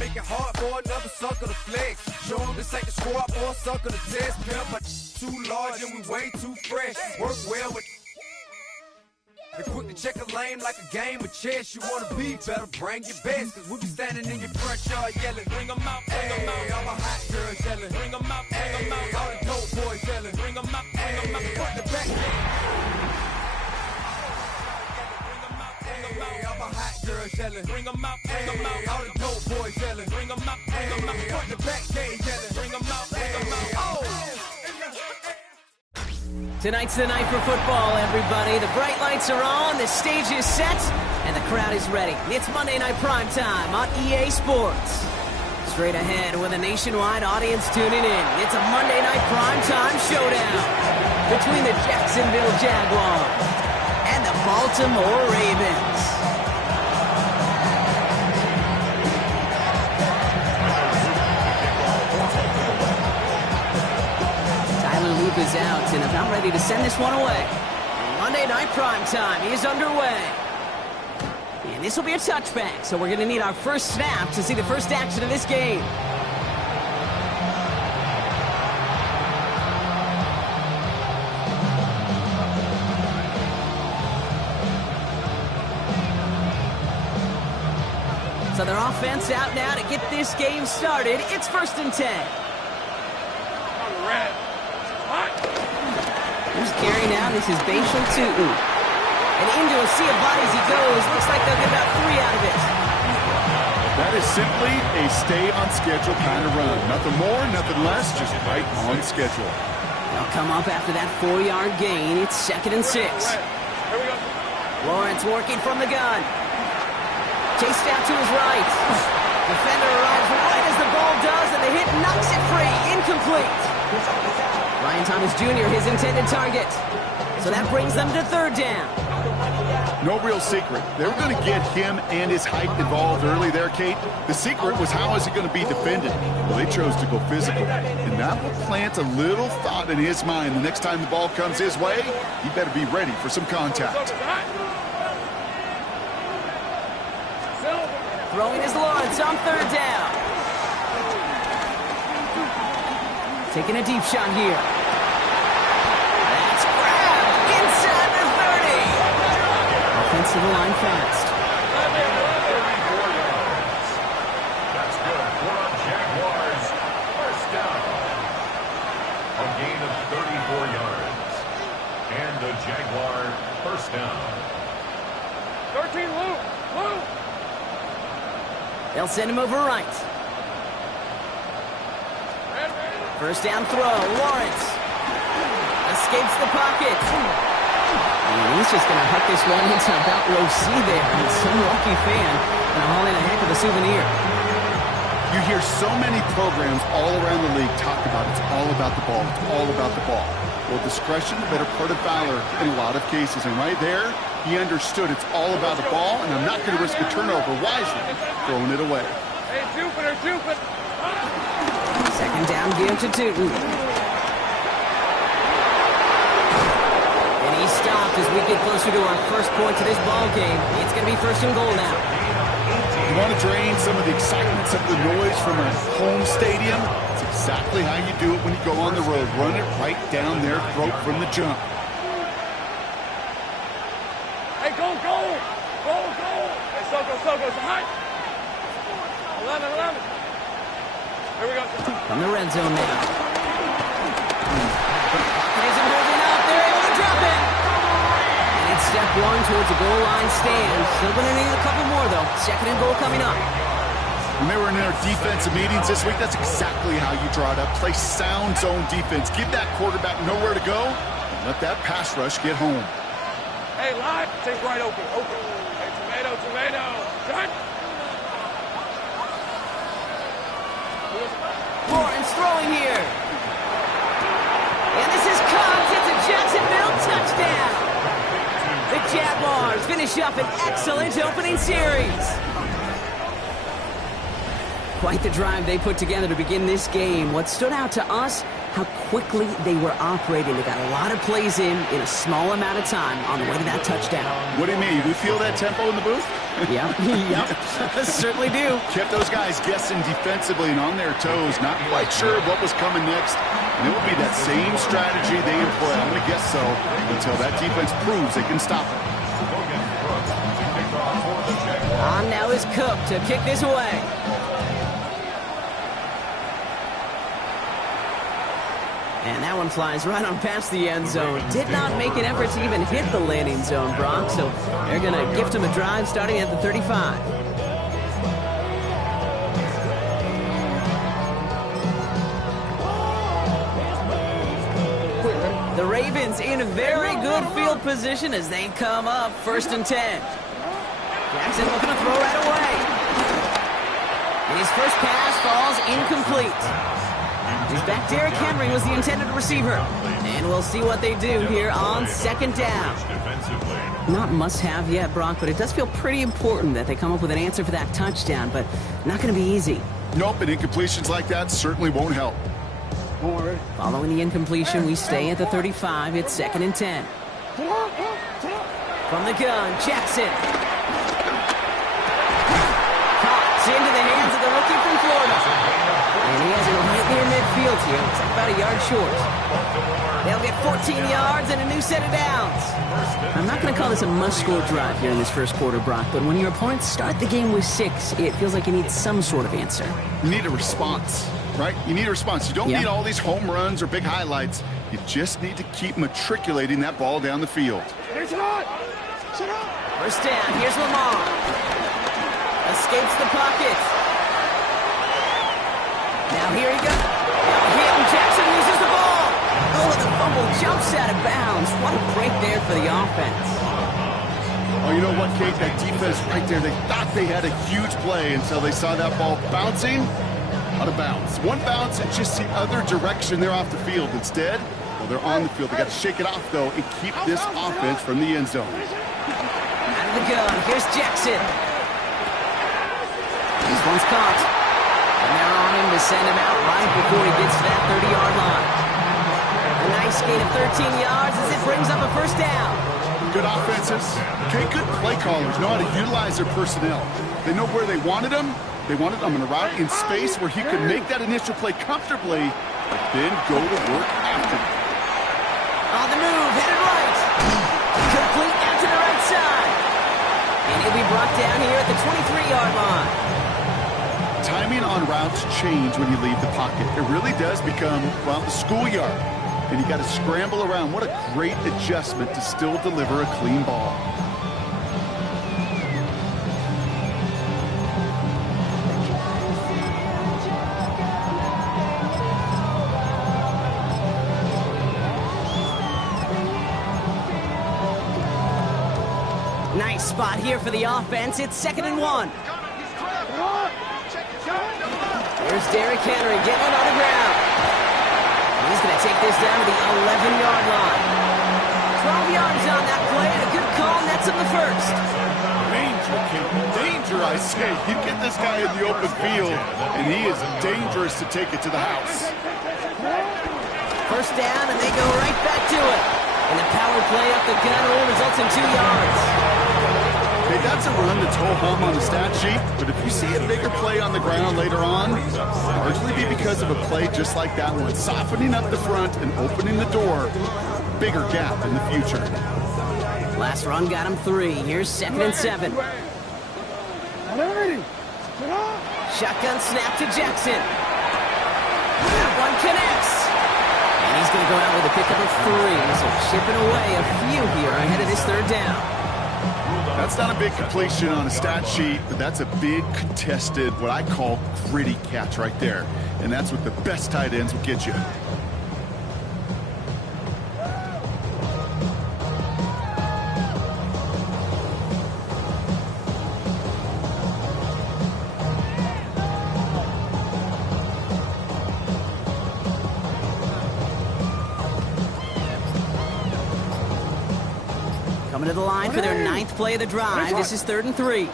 make it hard for another sucker to flex. Show them this ain't the squad for a sucker to test. Pimp, but too large and we way too fresh. Work well with. They quick to check a lane like a game of chess. You wanna be better, bring your best. Cause we be standing in your front yard yelling. Bring them out, bring them out. All my hot girls yelling. Bring them out, bring them out. All the dope boys yelling. Bring them out, bring them out. Front the back. All my hot girls yelling. Bring them out, bring them out. All the dope boys yelling. Bring them out, bring them out. Front the back gate yelling. Bring them out, bring them out. Oh! Tonight's the night for football, everybody. The bright lights are on, the stage is set, and the crowd is ready. It's Monday Night Primetime on EA Sports. Straight ahead with a nationwide audience tuning in, it's a Monday Night Primetime showdown between the Jacksonville Jaguars and the Baltimore Ravens. Is out and about ready to send this one away. Monday Night Primetime is underway. And this will be a touchback, so we're going to need our first snap to see the first action of this game. So their offense out now to get this game started. It's 1st and 10. Who's carrying out? This is Bashal Tutin. And into a sea of bodies he goes. Looks like they'll get about 3 out of it. That is simply a stay-on-schedule kind of run. Nothing more, nothing less, just right on schedule. They'll come up after that 4-yard gain. It's 2nd and 6. Lawrence working from the gun. Chased out to his right. Defender arrives right as the ball does, and the hit knocks it free. Incomplete. Ryan Thomas Jr., his intended target. So that brings them to 3rd down. No real secret. They were going to get him and his height involved early there, Kate. The secret was how is it going to be defended? Well, they chose to go physical. And that will plant a little thought in his mind. The next time the ball comes his way, he better be ready for some contact. Throwing is Lawrence on 3rd down. Taking a deep shot here. That's grabbed inside the 30. Offense to the line fast. That's good for our Jaguars. 1st down. A gain of 34 yards. And the Jaguar 1st down. 13, Luke. They'll send him over right. 1st down throw, Lawrence escapes the pocket. And he's just going to huck this one into about row C there. And some lucky fan going to haul in a heck of a souvenir. You hear so many programs all around the league talk about it's all about the ball, it's all about the ball. Well, discretion, the better part of valor in a lot of cases. And right there, he understood it's all about the ball, and I'm not going to risk a turnover wisely, throwing it away. Hey, Jupiter. 2nd down, give to Tutin. And he's stopped as we get closer to our first point to this ball game. It's going to be 1st and goal now. You want to drain some of the excitement, some of the noise from a home stadium? It's exactly how you do it when you go on the road. Run it right down their throat from the jump. Hey, go. Hey, Soko, high. 11. Here we go. From the red zone now. Pocket isn't holding up. They're able to drop it. And it's step 1 towards a goal line stand. Still going to need a couple more, though. 2nd and goal coming up. When they were in their defensive meetings this week, that's exactly how you draw it up. Play sound zone defense. Give that quarterback nowhere to go. And let that pass rush get home. Hey, live. Take right open. Hey, tomato. Shot. Lawrence throwing here. And this is caught. It's a Jacksonville touchdown. The Jaguars finish up an excellent opening series. Quite the drive they put together to begin this game. What stood out to us, how quickly they were operating. They got a lot of plays in a small amount of time on the way to that touchdown. What do you mean? We feel that tempo in the booth? Yep, certainly do. Kept those guys guessing defensively and on their toes, not quite sure of what was coming next. And it will be that same strategy they employ, I'm going to guess so, until that defense proves they can stop it. On now is Cook to kick this away. And that one flies right on past the end zone. Did not make an effort to even hit the landing zone, Brock, so they're going to gift him a drive starting at the 35. The Ravens in a very good field position as they come up 1st and 10. Jackson looking to throw right away. And his first pass falls incomplete. His back Derrick Henry was the intended receiver. And we'll see what they do here on 2nd down. Not must-have yet, Brock, but it does feel pretty important that they come up with an answer for that touchdown, but not going to be easy. Nope, and incompletions like that certainly won't help. Following the incompletion, we stay at the 35. It's 2nd and 10. From the gun, Jackson. Caught into the hands of the rookie from Florida. And he has it right near midfield here. Looks like about a yard short. They'll get 14 yards and a new set of downs. I'm not going to call this a must-score drive here in this first quarter, Brock, but when your opponents start the game with 6, it feels like you need some sort of answer. You need a response, right? You need a response. You don't need all these home runs or big highlights. You just need to keep matriculating that ball down the field. First down, here's Lamar. Escapes the pocket. Now here he goes. Now hit, and Jackson loses the ball. Oh, the fumble jumps out of bounds. What a break there for the offense. Oh, you know what, Kate? That defense right there, they thought they had a huge play until they saw that ball bouncing out of bounds. One bounce and just the other direction they're off the field. Instead, well, they're on the field. They got to shake it off, though, and keep this offense from the end zone. Out of the gun. Here's Jackson. This one's caught. And they're on him to send him out right before he gets to that 30-yard line. A nice gain of 13 yards as it brings up a first down. Good offenses. Okay, good play callers know how to utilize their personnel. They know where they wanted them. They wanted them in a route in space where he could make that initial play comfortably, but then go to work after it. On the move, headed right. Complete out to the right side. And he'll be brought down here at the 23-yard line. Timing on routes change when you leave the pocket. It really does become, well, the schoolyard. And you got to scramble around. What a great adjustment to still deliver a clean ball. Nice spot here for the offense. It's 2nd and 1. Here's Derrick Henry getting it on the ground. He's going to take this down to the 11-yard line. 12 yards on that play, and a good call nets him the first. Danger, kid. Danger, I say. You get this guy in the open field, and he is dangerous to take it to the house. First down, and they go right back to it. And the power play up the gun only results in 2 yards. Hey, that's a run that's ho-hum on the stat sheet, but if you see a bigger play on the ground later on, largely be because of a play just like that one, softening up the front and opening the door, bigger gap in the future. Last run got him 3. Here's 2nd and 7. Shotgun snap to Jackson. That one connects. And he's going to go out with a pickup of 3, so chipping away a few here ahead of this 3rd down. That's not a big completion on a stat sheet, but that's a big contested, what I call gritty catch right there. And that's what the best tight ends will get you. Coming to the line for their 9th play of the drive. This is 3rd and 3.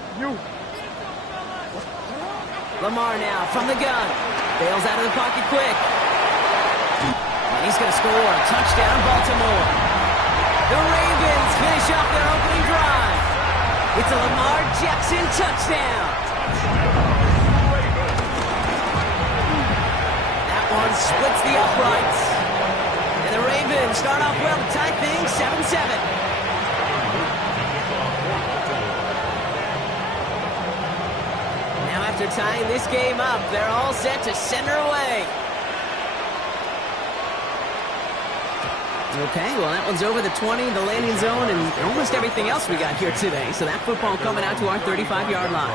Lamar now from the gun. Bails out of the pocket quick. And he's going to score. Touchdown, Baltimore. The Ravens finish off their opening drive. It's a Lamar Jackson touchdown. That one splits the uprights. And the Ravens start off well to tie things 7-7. Now after tying this game up, they're all set to send her away. Okay, well, that one's over the 20, the landing zone, and almost everything else we got here today. So that football coming out to our 35-yard line.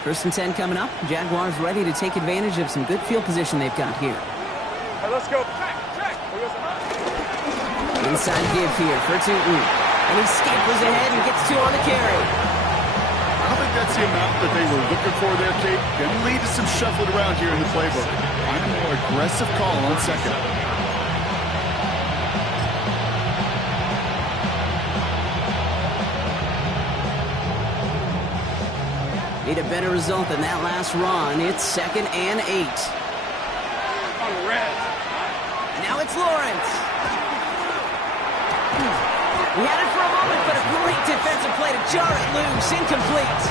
First and 10 coming up. Jaguars ready to take advantage of some good field position they've got here. Hey, let's go. Check. Inside give here for Tootin. And he scampers ahead and gets 2 on the carry. I don't think that's the amount that they were looking for there, Kate. Going to lead to some shuffling around here in the playbook. Find a more aggressive call on second. Need a better result than that last run. It's 2nd and 8. On the red. Now it's Lawrence. He had it for a moment, but a great defensive play to jar it loose. Incomplete.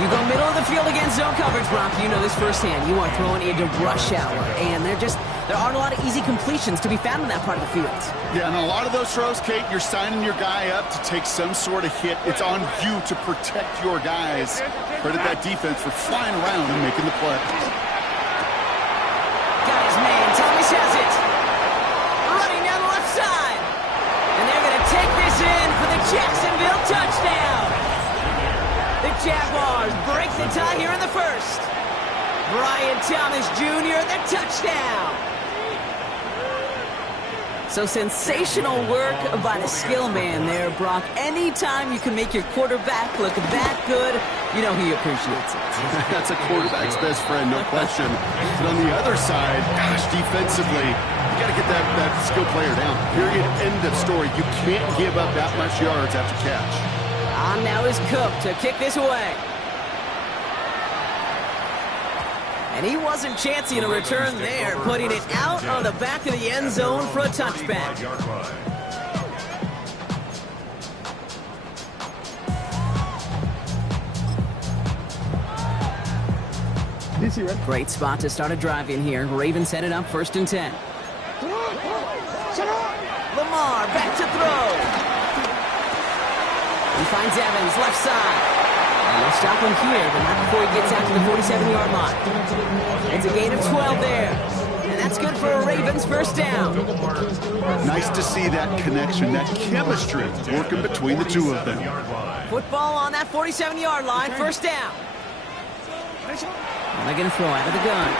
You go middle of the field against zone coverage, Brock. You know this firsthand. You are throwing into rush hour, and there aren't a lot of easy completions to be found in that part of the field. Yeah, and a lot of those throws, Kate, you're signing your guy up to take some sort of hit. It's on you to protect your guys. Credit that defense for flying around and making the play. Got his man. Thomas has it. Running down the left side. And they're going to take this in for the Jacksonville touchdown. The Jaguars break the tie here in the first. Brian Thomas Jr., the touchdown. So sensational work by the skill man there, Brock. Anytime you can make your quarterback look that good, you know he appreciates it. That's a quarterback's best friend, no question. But on the other side, gosh, defensively, you got to get that skill player down. Period, end of story. You can't give up that much yards after catch. On now is Cook to kick this away. And he wasn't chancing a return there, putting it out on the back of the end zone for a touchback. Great spot to start a drive in here. Ravens set it up 1st and 10. Lamar back to throw. He finds Evans left side. And they'll stop him here, but not before he gets out to the 47-yard line. It's a gain of 12 there. And that's good for a Ravens first down. Nice to see that connection, that chemistry working between the two of them. Football on that 47-yard line, first down. And they're going to throw out of the gun.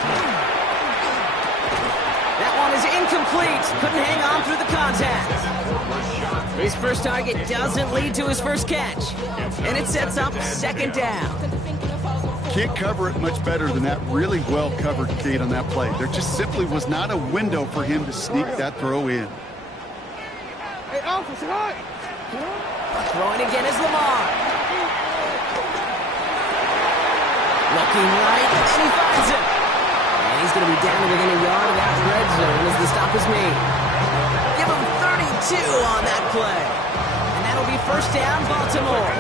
That one is incomplete. Couldn't hang on through the contact. His first target doesn't lead to his first catch. And it sets up 2nd down. Can't cover it much better than that. Really well covered, Kate, on that play. There just simply was not a window for him to sneak that throw in. Hey, Alpha, say hi. Throwing again is Lamar. Looking right, and he finds him. And he's going to be down to within a yard of that red zone as the stop is made. Give him 32 on that play. And that'll be first down, Baltimore.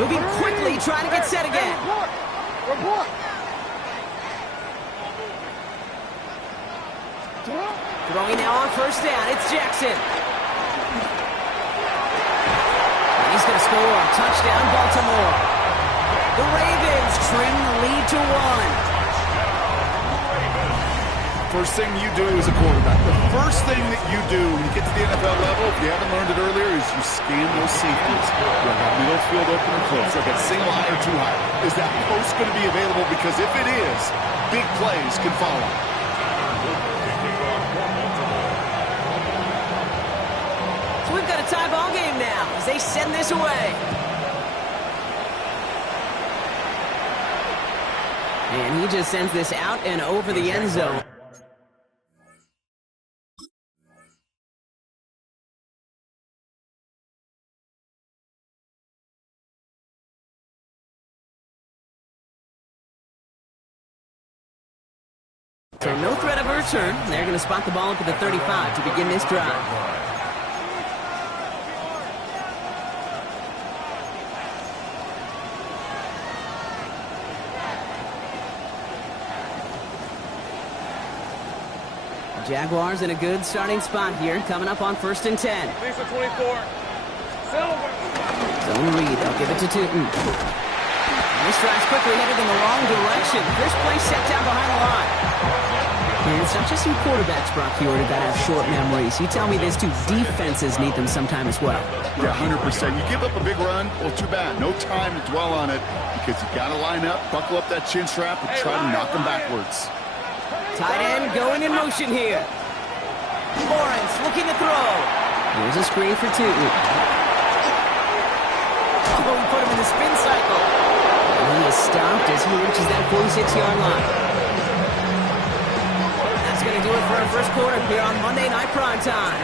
Moving quickly, trying to get set again. Report. Throwing now on first down, it's Jackson. And he's going to score. Touchdown, Baltimore. The Ravens trim the lead to 1. First thing you do as a quarterback, the first thing that you do when you get to the NFL level, if you haven't learned it earlier, is you scan those safeties. You'll have middle field open or close. Like a single high or two high. Is that post going to be available? Because if it is, big plays can follow. So we've got a tie ball game now as they send this away. And he just sends this out and over the end zone. So no threat of a return. They're going to spot the ball up at the 35 to begin this drive. Jaguars in a good starting spot here, coming up on 1st and 10. Lisa 24. Silver. Zone read, they'll give it to Tootin. This drive's quickly headed in the wrong direction. First play set down behind the line. And it's not just some quarterbacks, Brock Huard, who got to have short memories. You tell me this too, defenses need them sometime as well. Yeah, 100%. You give up a big run, well, too bad. No time to dwell on it because you got to line up, buckle up that chin strap, and try to knock them backwards. Tight end going in motion here. Lawrence looking to throw. Here's a screen for Tootin. Oh, he put him in the spin cycle. And he is stopped as he reaches that 46-yard line. That's going to do it for our first quarter here on Monday Night Primetime.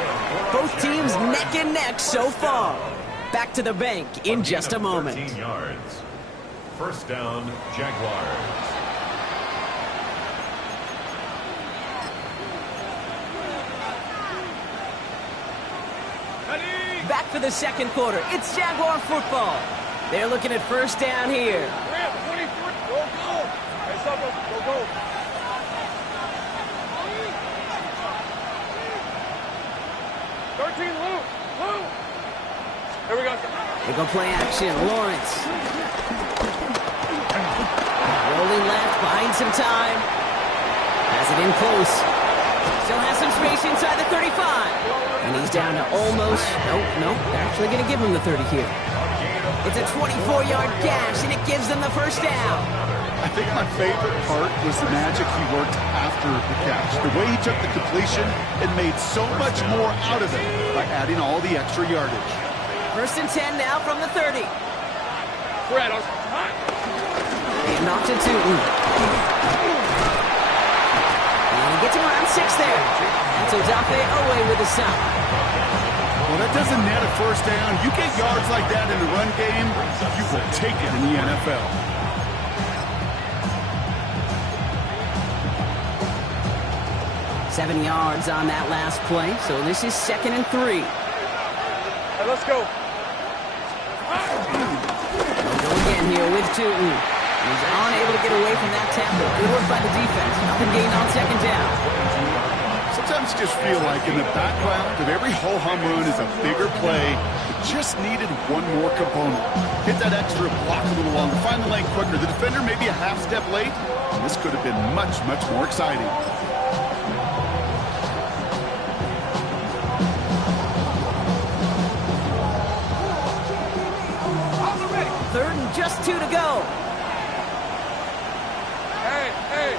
Both teams neck and neck so far. Back to the bank in just a moment. 13 yards. First down, Jaguars. Back for the second quarter. It's Jaguar football. They're looking at first down here. 23. Go, go. Hey, Sucker, go, go. Luke. Here we go. They go play action. Lawrence. Rolling left, buying some time. Has it in close. Still has some space inside the 35. And he's down to almost, no, they're actually going to give him the 30 here. It's a 24-yard gash, and it gives them the first down. I think my favorite part was the magic he worked after the catch. The way he took the completion and made so much more out of it by adding all the extra yardage. First and 10 now from the 30. Fred, And off to Tootin. And he gets him around 6 there. That's Odafe Owe with a stop. Well, that doesn't net a first down. You get yards like that in the run game, you will take it in the NFL. Seven yards on that last play, so this is 2nd and 3. Hey, let's go. They'll go again here with Tootin. He's unable to get away from that tackle. Good work by the defense. Nothing gained on 2nd down. Sometimes you just feel like in the background of every ho-hum run is a bigger play. It just needed one more component. Hit that extra block a little longer. Find the lane quicker. The defender maybe a half step late, and this could have been much, much more exciting. Third and just 2 to go. Hey.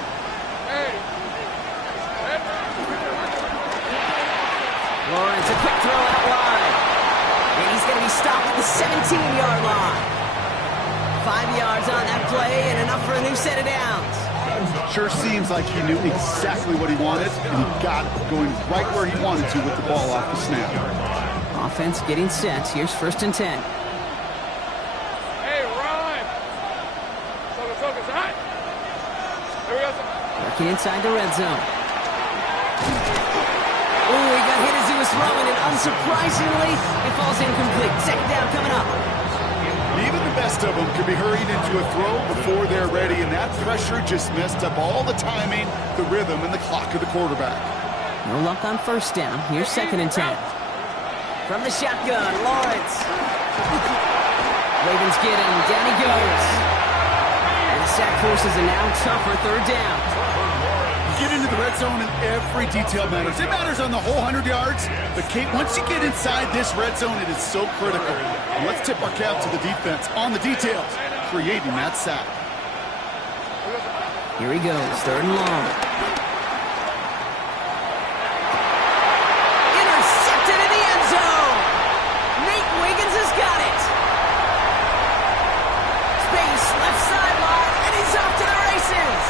Lawrence, a quick throw out wide. And he's going to be stopped at the 17-yard line. 5 yards on that play and enough for a new set of downs. Sure seems like he knew exactly what he wanted, and he got it going right where he wanted to with the ball off the snap. Offense getting set. Here's 1st and 10. Hey, Ryan. Focus. Hot. Here we go. Working inside the red zone. Oh, he got hit as he was throwing, and unsurprisingly, it falls incomplete. 2nd down coming up. Even the best of them could be hurried into a throw before they're ready, and that pressure just messed up all the timing, the rhythm, and the clock of the quarterback. No luck on 1st down. Here's 2nd and 10. From the shotgun, Lawrence. Ravens get him. Down he goes. And the sack forces a now tougher 3rd down. Get into the red zone and every detail matters. It matters on the whole 100 yards. But, Kate, once you get inside this red zone, it is so critical. And let's tip our cap to the defense on the details, creating that sack. Here he goes, 3rd and long. Intercepted in the end zone. Nate Wiggins has got it. Space, left sideline, and he's off to the races.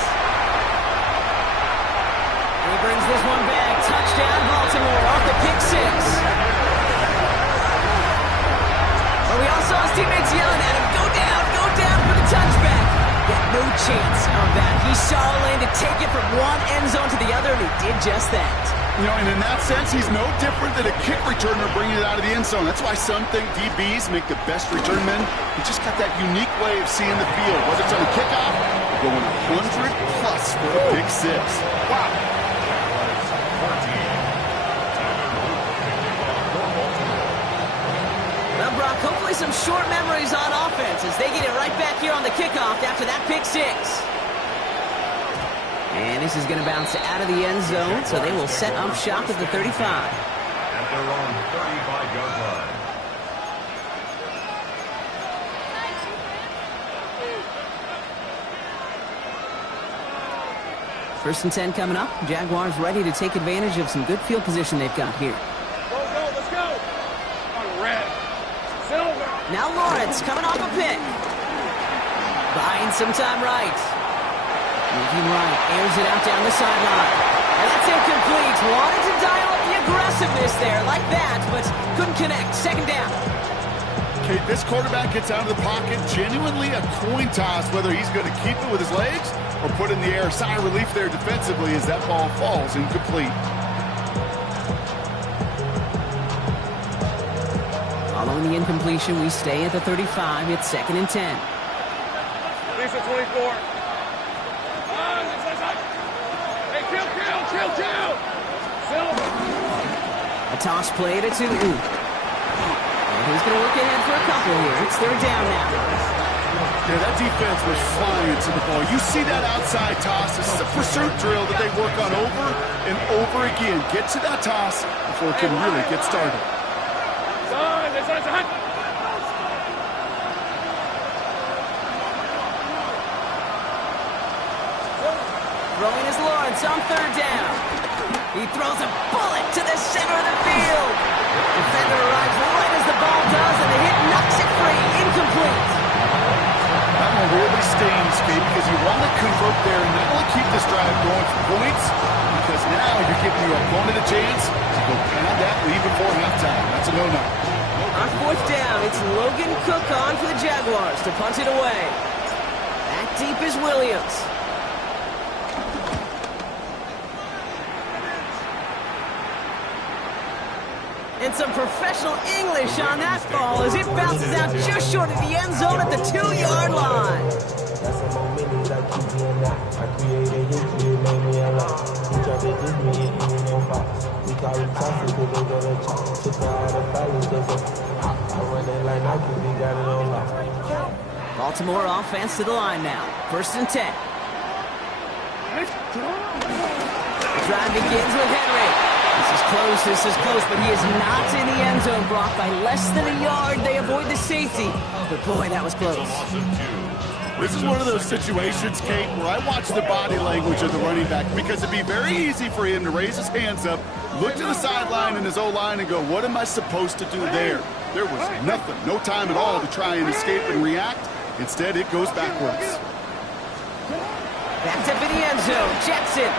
He brings this one back. Touchdown, Baltimore, off the pick 6. But we all saw his teammates yelling at him, go down for the touchback. Got no chance of that. He saw a lane to take it from one end zone to the other, and he did just that. You know, and in that sense, he's no different than a kick returner bringing it out of the end zone. That's why some think DBs make the best return men. He just got that unique way of seeing the field. Whether it's on a kickoff, going 100+ for a pick 6. Wow. Well, Brock, hopefully some short memories on offense as they get it right back here on the kickoff after that pick six. And this is going to bounce out of the end zone, so they will set up shop at the 35. At their own 35-yard line. First and 10 coming up. Jaguars ready to take advantage of some good field position they've got here. Let's go. On red. Silver. Now Lawrence coming off a pick. Buying some time right. Moving right, airs it out down the sideline. And that's incomplete. Wanted to dial up the aggressiveness there like that, but couldn't connect. Second down. Okay, this quarterback gets out of the pocket, genuinely a coin toss whether he's going to keep it with his legs or put in the air. Sigh of relief there defensively as that ball falls incomplete. Following the incompletion, we stay at the 35. It's second and 10. Lisa 24. Hey, kill. Silver. A toss play to 2. And he's going to work ahead for a couple here. It's third down now. Yeah, that defense was flying to the ball. You see that outside toss. This is a pursuit drill that they work on over and over again. Get to that toss before it can really get started. Throwing is Lawrence on third down. He throws a bullet to the center of the field. Defender arrives right as the ball does, and the hit knocks it free. Incomplete. That one really stings, Kate, because you want to convert there and not only keep this drive going for points, because now you're giving your opponent a chance to go pound that lead before halftime. That's a no-no. On fourth down, it's Logan Cook on for the Jaguars to punt it away. Back deep is Williams. And some professional English on that ball as it bounces out just short of the end zone at the 2-yard line. Baltimore offense to the line now. First and 10. The drive begins with Henry. This is close, but he is not in the end zone, Brock. By less than a yard, they avoid the safety. But boy, that was close. This is one of those situations, Kate, where I watch the body language of the running back because it'd be very easy for him to raise his hands up, look to the sideline and his O-line and go, what am I supposed to do there? There was nothing, no time at all to try and escape and react. Instead, it goes backwards. Backed up in the end zone, Jetson.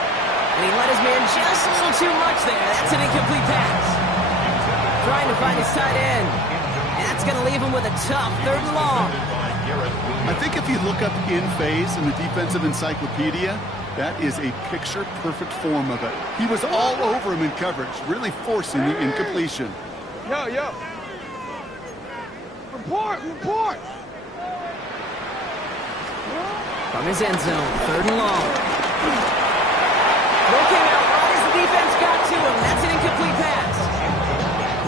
And he let his man just a little too much there. That's an incomplete pass. Trying to find his tight end. And that's going to leave him with a tough third and long. I think if you look up in phase in the defensive encyclopedia, that is a picture-perfect form of it. He was all over him in coverage, really forcing the incompletion. Yo. Report. From his end zone, third and long. Looking out right as the defense got to him. That's an incomplete pass.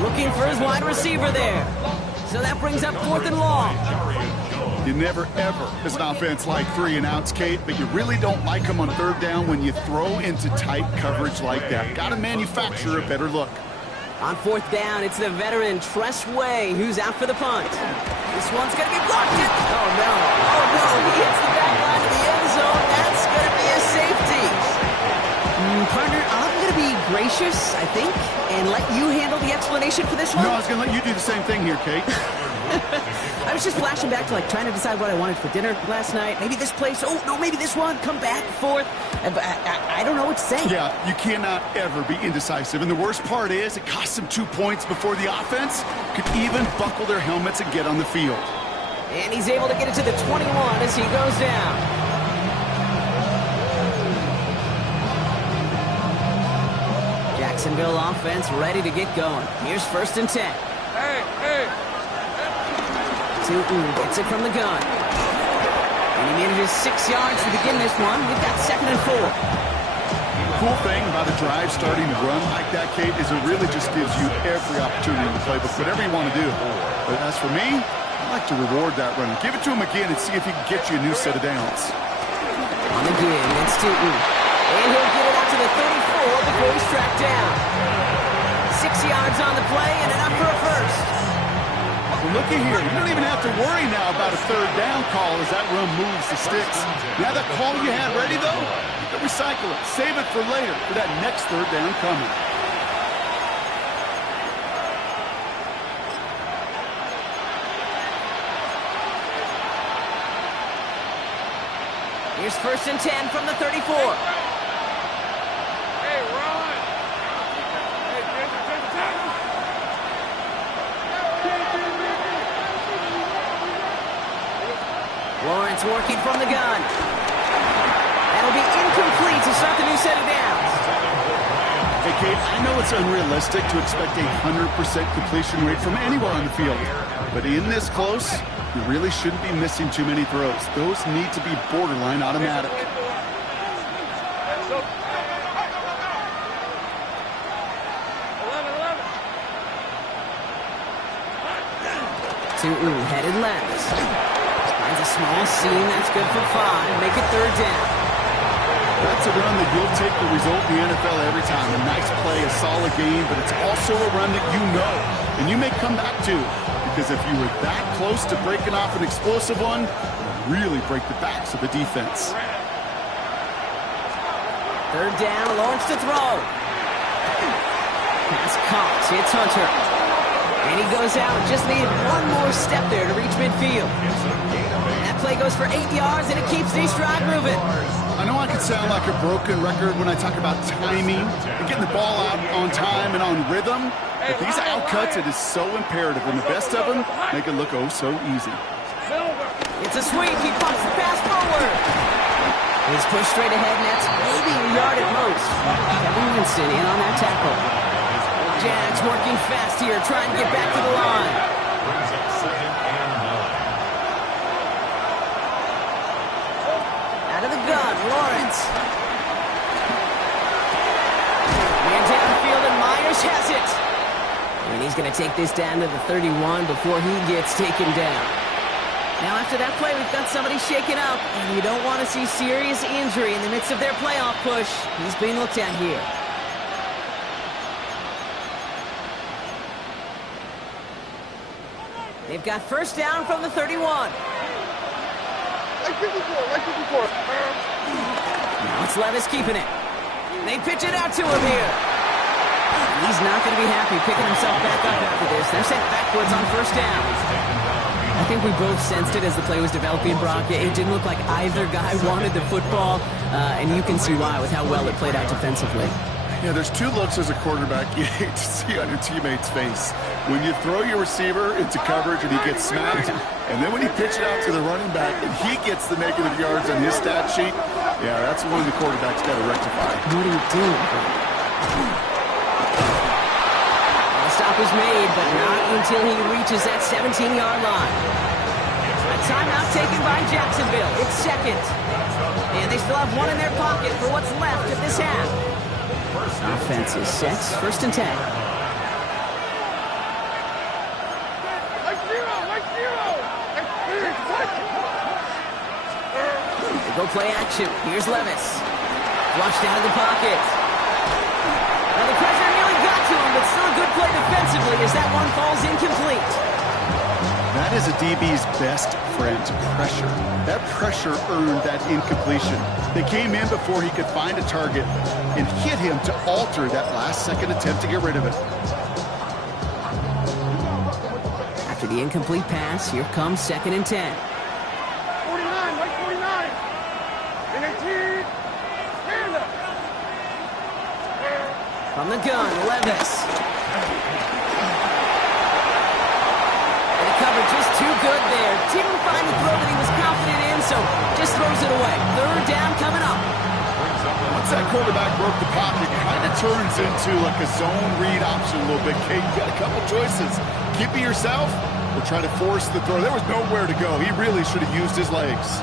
Looking for his wide receiver there. So that brings up fourth and long. You never, ever, as an offense, like 3 and outs, Kate, but you really don't like them on third down when you throw into tight coverage like that. Got to manufacture a better look. On fourth down, it's the veteran Tress Way who's out for the punt. This one's going to be blocked. Oh, no. He hits the back line of the end zone. That's going to be a safety. Partner, I'm going to be gracious, I think, and let you handle the explanation for this one. No, I was going to let you do the same thing here, Kate. I was just flashing back to, trying to decide what I wanted for dinner last night. Maybe this place. Oh, no, maybe this one. Come back and forth. I don't know what to say. Yeah, you cannot ever be indecisive. And the worst part is it costs them 2 points before the offense could even buckle their helmets and get on the field. And he's able to get it to the 21 as he goes down. Jacksonville offense ready to get going. Here's first and 10. Hey. Tootin gets it from the gun. And he manages 6 yards to begin this one. We've got second and 4. The cool thing about a drive starting to run like that, Kate, is it really just gives you every opportunity in the playbook, whatever you want to do. But as for me, I'd like to reward that runner. Give it to him again and see if he can get you a new set of downs. On the give, it's Tootin. And he'll get it out to the 34 before he's tracked down. 6 yards on the play and enough for a first. Well, looky here. You don't even have to worry now about a third down call as that run moves the sticks. Now that call you had ready, though, you can recycle it. Save it for later for that next third down coming. Here's 1st and 10 from the 34. Hey, run! Hey, change the tackle! Lawrence working from the gun. That'll be incomplete to start the new set of downs. Hey, Kate, I know it's unrealistic to expect a 100% completion rate from anywhere on the field. But in this close, you really shouldn't be missing too many throws. Those need to be borderline automatic. Tootin headed left. Finds a small seam. That's good for 5. Make it third down. That's a run that you'll take the result in the NFL every time. A nice play, a solid game, but it's also a run that you know and you may come back to. Because if you were that close to breaking off an explosive one, you really break the backs of the defense. Third down, Lawrence to throw. Pass caught. Hits Hunter. And he goes out. Just needed one more step there to reach midfield. That play goes for 8 yards, and it keeps these drive moving. I know I can sound like a broken record when I talk about timing and getting the ball out on time and on rhythm, but these outcuts, it is so imperative, and the best of them make it look oh so easy. It's a sweep. He pumps the pass forward. He's pushed straight ahead, and that's maybe a yard at most. Kevin Winston in on that tackle. Jags working fast here, trying to get back to the line. Brings up 2nd and 9. Out of the gun, Lawrence. Man downfield, and Myers has it. And he's going to take this down to the 31 before he gets taken down. Now, after that play, we've got somebody shaken up, and you don't want to see serious injury in the midst of their playoff push. He's being looked at here. They've got first down from the 31. Like 54. Now it's Levis keeping it. They pitch it out to him here. He's not going to be happy picking himself back up after this. They're sent backwards on first down. I think we both sensed it as the play was developing, Brock. It didn't look like either guy wanted the football, and you can see why with how well it played out defensively. Yeah, there's two looks as a quarterback you hate to see on your teammate's face. When you throw your receiver into coverage and he gets smacked, and then when you pitch it out to the running back and he gets the negative yards on his stat sheet, yeah, that's one the quarterback's got to rectify. What are you doing? The stop is made, but not until he reaches that 17-yard line. A timeout taken by Jacksonville. It's second. And they still have one in their pocket for what's left of this half. Offense is set. 1st and 10. They go play action. Here's Levis. Flushed out of the pocket. Now the pressure nearly got to him, but still a good play defensively as that one falls incomplete. That is a DB's best friend, pressure. That pressure earned that incompletion. They came in before he could find a target and hit him to alter that last-second attempt to get rid of it. After the incomplete pass, here comes 2nd and 10. 49, Mike 49. And 18. Stand up. From the gun, Levis. And the coverage just too good there. Didn't find the throw that he was confident in, so just throws it away. Third down coming up. Once that quarterback broke the pocket, it kind of turns into like a zone read option a little bit. Kate, you got a couple choices. Keep it yourself or try to force the throw. There was nowhere to go. He really should have used his legs.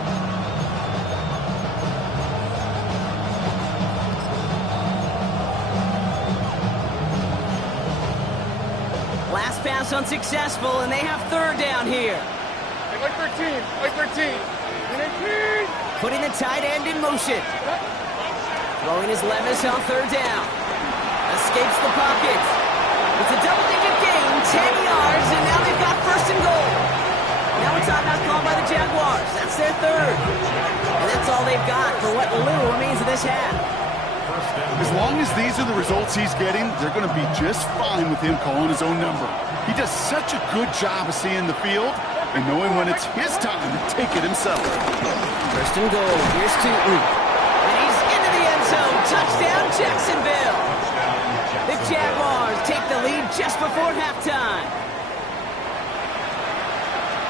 Last pass pass unsuccessful, and they have third down here. Like 13. Like 13. Putting the tight end in motion. Throwing his Levis on third down. Escapes the pocket. It's a double-digit gain, 10 yards, and now they've got first and goal. Now a timeout called by the Jaguars. That's their third. And that's all they've got for what little remains of this half. As long as these are the results he's getting, they're going to be just fine with him calling his own number. He does such a good job of seeing the field and knowing when it's his time to take it himself. First and goal. Here's Tootin. And he's into the end zone. Touchdown, Jacksonville. The Jaguars take the lead just before halftime.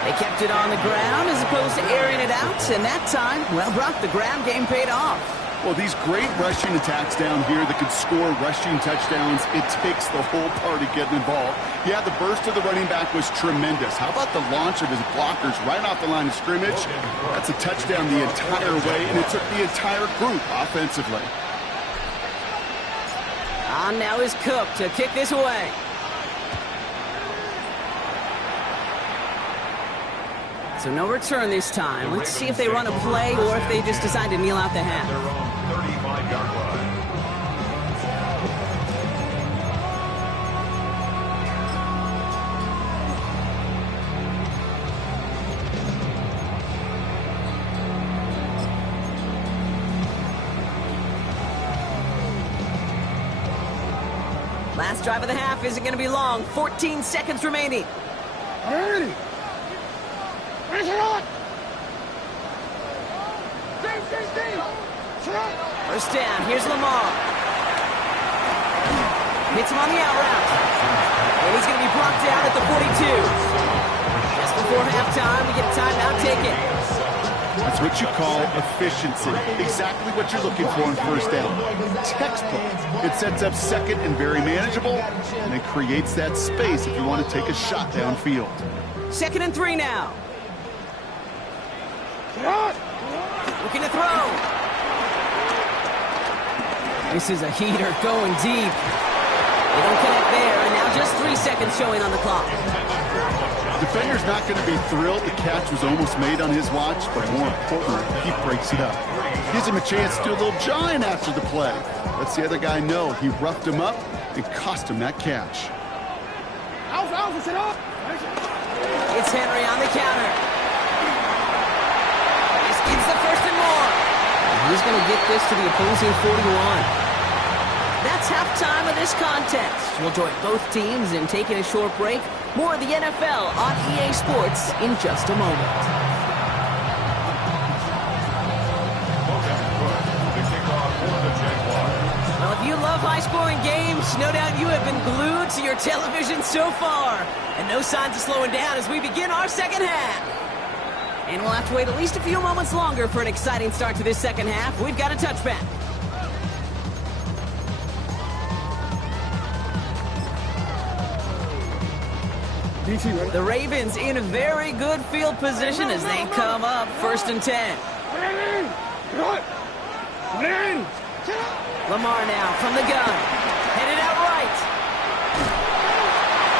They kept it on the ground as opposed to airing it out, and that time, well, Brock, the ground game paid off. Well, these great rushing attacks down here that could score rushing touchdowns, it takes the whole party getting involved. Yeah, the burst of the running back was tremendous. How about the launch of his blockers right off the line of scrimmage? That's a touchdown the entire way, and it took the entire group offensively. On now is Cook to kick this away. So no return this time. Let's see if they run a play or if they just decide to kneel out the half. Their own 35-yard line. Last drive of the half isn't going to be long. 14 seconds remaining. Ready. First down. Here's Lamar. Hits him on the out route. And he's going to be blocked out at the 42. Just before halftime, we get a timeout taken. That's what you call efficiency. Exactly what you're looking for in first down. Textbook. It sets up second and very manageable, and it creates that space if you want to take a shot downfield. 2nd and 3 now. Looking to throw. This is a heater going deep. They don't connect there, and now just 3 seconds showing on the clock. Defender's not going to be thrilled the catch was almost made on his watch, but more importantly, he breaks it up. Gives him a chance to do a little jawing after the play. Lets the other guy know he roughed him up and cost him that catch. It's Henry on the counter. This gets the first and more. He's going to get this to the opposing 41. That's halftime of this contest. We'll join both teams in taking a short break. More of the NFL on EA Sports in just a moment. Well, if you love high-scoring games, no doubt you have been glued to your television so far. And no signs of slowing down as we begin our second half. And we'll have to wait at least a few moments longer for an exciting start to this second half. We've got a touchback. The Ravens in a very good field position as they come up 1st and 10. Lamar now from the gun. Headed out right.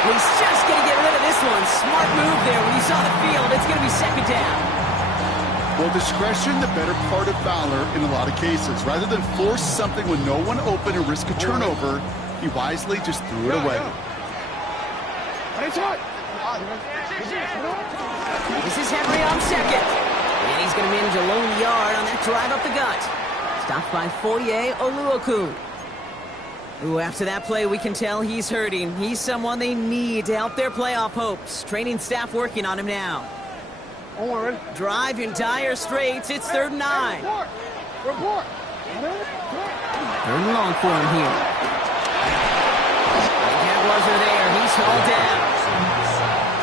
He's just going to get rid of this one. Smart move there. When you saw the field, it's going to be 2nd down. Well, discretion, the better part of valor in a lot of cases. Rather than force something with no one open and risk a turnover, he wisely just threw it away. This is Henry on 2nd. And he's going to manage a lone yard on that drive up the gut. Stopped by Foye Oluokun. Ooh, after that play, we can tell he's hurting. He's someone they need to help their playoff hopes. Training staff working on him now. Drive in dire straits. It's 3rd and 9. 3rd and long for him here. The Jaguars are there. He's hauled down.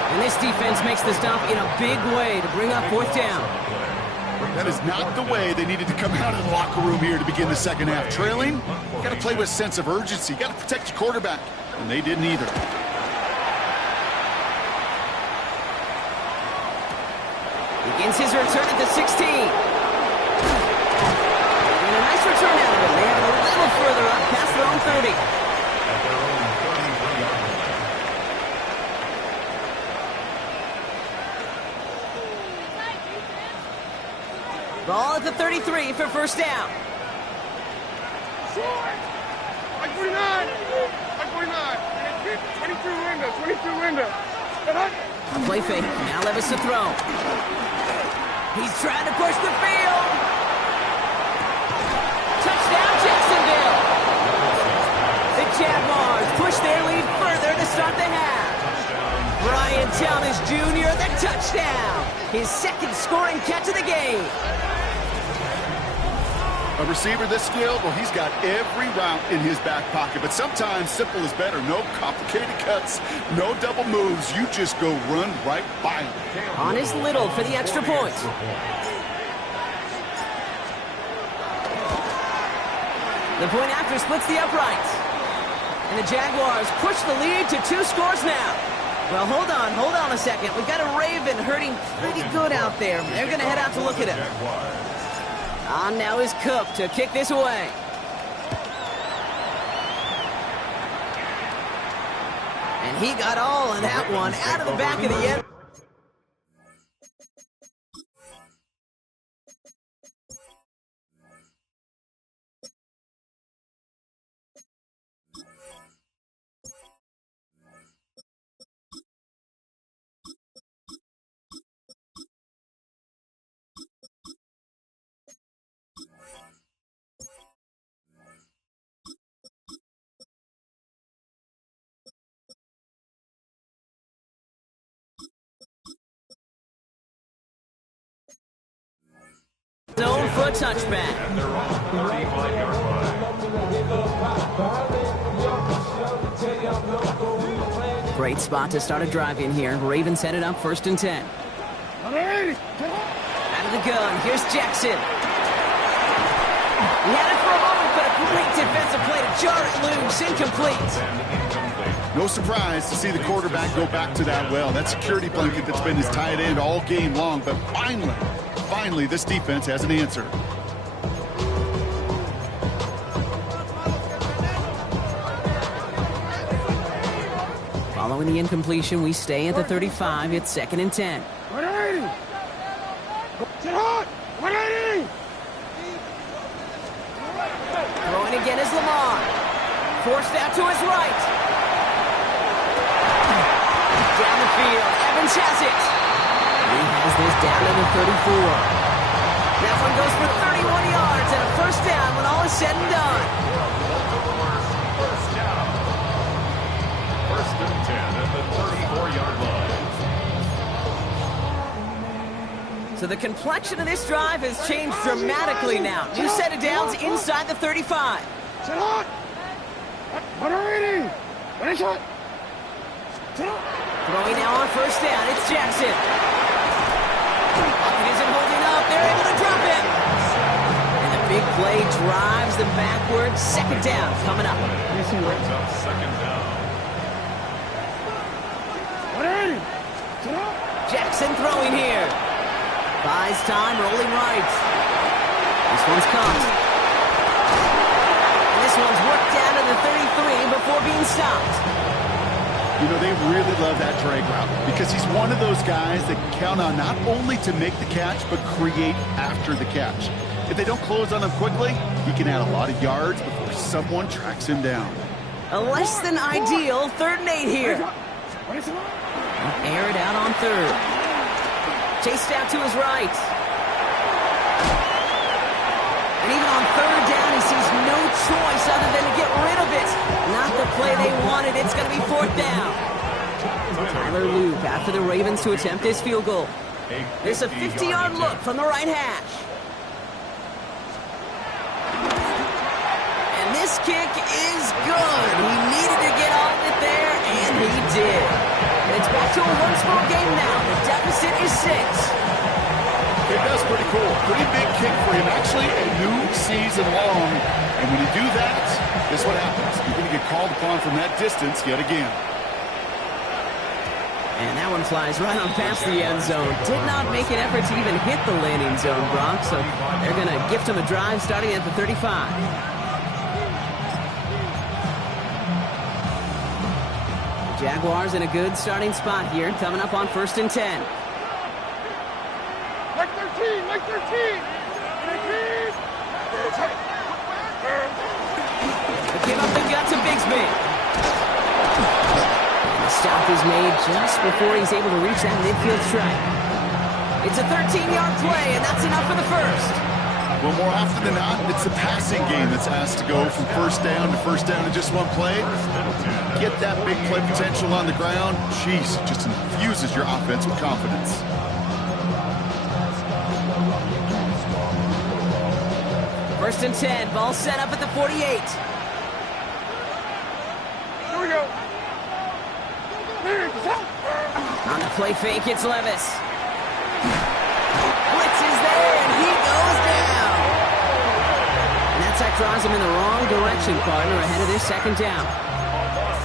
And this defense makes the stop in a big way to bring up 4th down. That is not the way they needed to come out of the locker room here to begin the second half. Trailing, got to play with a sense of urgency. Got to protect your quarterback, and they didn't either. Begins his return at the 16. And a nice return out of it. They have it a little further up past their own 30. Ball at the 33 for first down. Like 49. Like 49. 22 window. 22 window. A play fake. Now Levis to throw. He's trying to push the field. Touchdown, Jacksonville. The Jaguars push their lead further to start the half. Brian Thomas Jr., the touchdown. His second scoring catch of the game. A receiver this skilled, well, he's got every route in his back pocket. But sometimes simple is better. No complicated cuts, no double moves. You just go run right by him. On his Little for the extra point. The point after splits the uprights. And the Jaguars push the lead to 2 scores now. Well, hold on a second. We've got a Raven hurting pretty good out there. They're going to head out to look at him. On now is Cook to kick this away. And he got all of that one out of the back of the end. Zone for a touchback. And they're off the 35-yard line. Great spot to start a drive in here. Ravens headed up 1st and 10. Out of the gun, here's Jackson. He had it for a moment, but a great defensive play to jar it loose. Incomplete. No surprise to see the quarterback go back to that well. That security blanket that's been his tight end all game long, but finally, this defense has an answer. Following the incompletion, we stay at the 35. It's 2nd and 10. 180. Get hot. 180. Throwing again is Lamar. Forced out to his right. Down the field. Evans has it. He has this down to the 34. That one goes for 31 yards and a first down when all is said and done. First down. 1st and 10 at the 34-yard line. So the complexion of this drive has changed dramatically now. New set of downs inside the 35. Sit hot. 180. Finish it. Throwing now on first down. It's Jackson. Bucket isn't holding up. They're able to drop him. And the big play drives them backwards. 2nd down coming up. Brings up 2nd down. 180. Jackson throwing here. Buys time, rolling right. This one's caught. And this one's worked down to the 33 before being stopped. You know, they really love that drag route because he's one of those guys that count on not only to make the catch, but create after the catch. If they don't close on him quickly, he can add a lot of yards before someone tracks him down. A less than ideal 3rd and 8 here. Air it out on 3rd. Chased out to his right. And even on 3rd down, he sees no choice other than to get rid of it. Not the play they wanted. It's going to be 4th down. Tyler Loop after the Ravens to attempt this field goal. It's a 50-yard look from the right hash. And this kick is good. He needed to get off it there, and he did. It's back to a one-score game now. The deficit is 6. That's pretty cool. Pretty big kick for him. Actually, a new season long. And when you do that, this is what happens. You're going to get called upon from that distance yet again. And that one flies right on past the end zone. Did not make an effort to even hit the landing zone, Brock. So they're going to gift him a drive starting at the 35. Jaguars in a good starting spot here, coming up on 1st and 10. Like 13, like 13. Give up the gut to Bigsby. The stop is made just before he's able to reach that midfield strike. It's a 13-yard play, and that's enough for the first. Well, more often than not, it's the passing game that's asked to go from first down in just one play. Get that big play potential on the ground. Jeez, it just infuses your offense with confidence. First and 10, ball set up at the 48. Here we go. On the play fake, it's Levis. Blitz is there, and he goes down. And that sack draws him in the wrong direction, partner, ahead of this second down.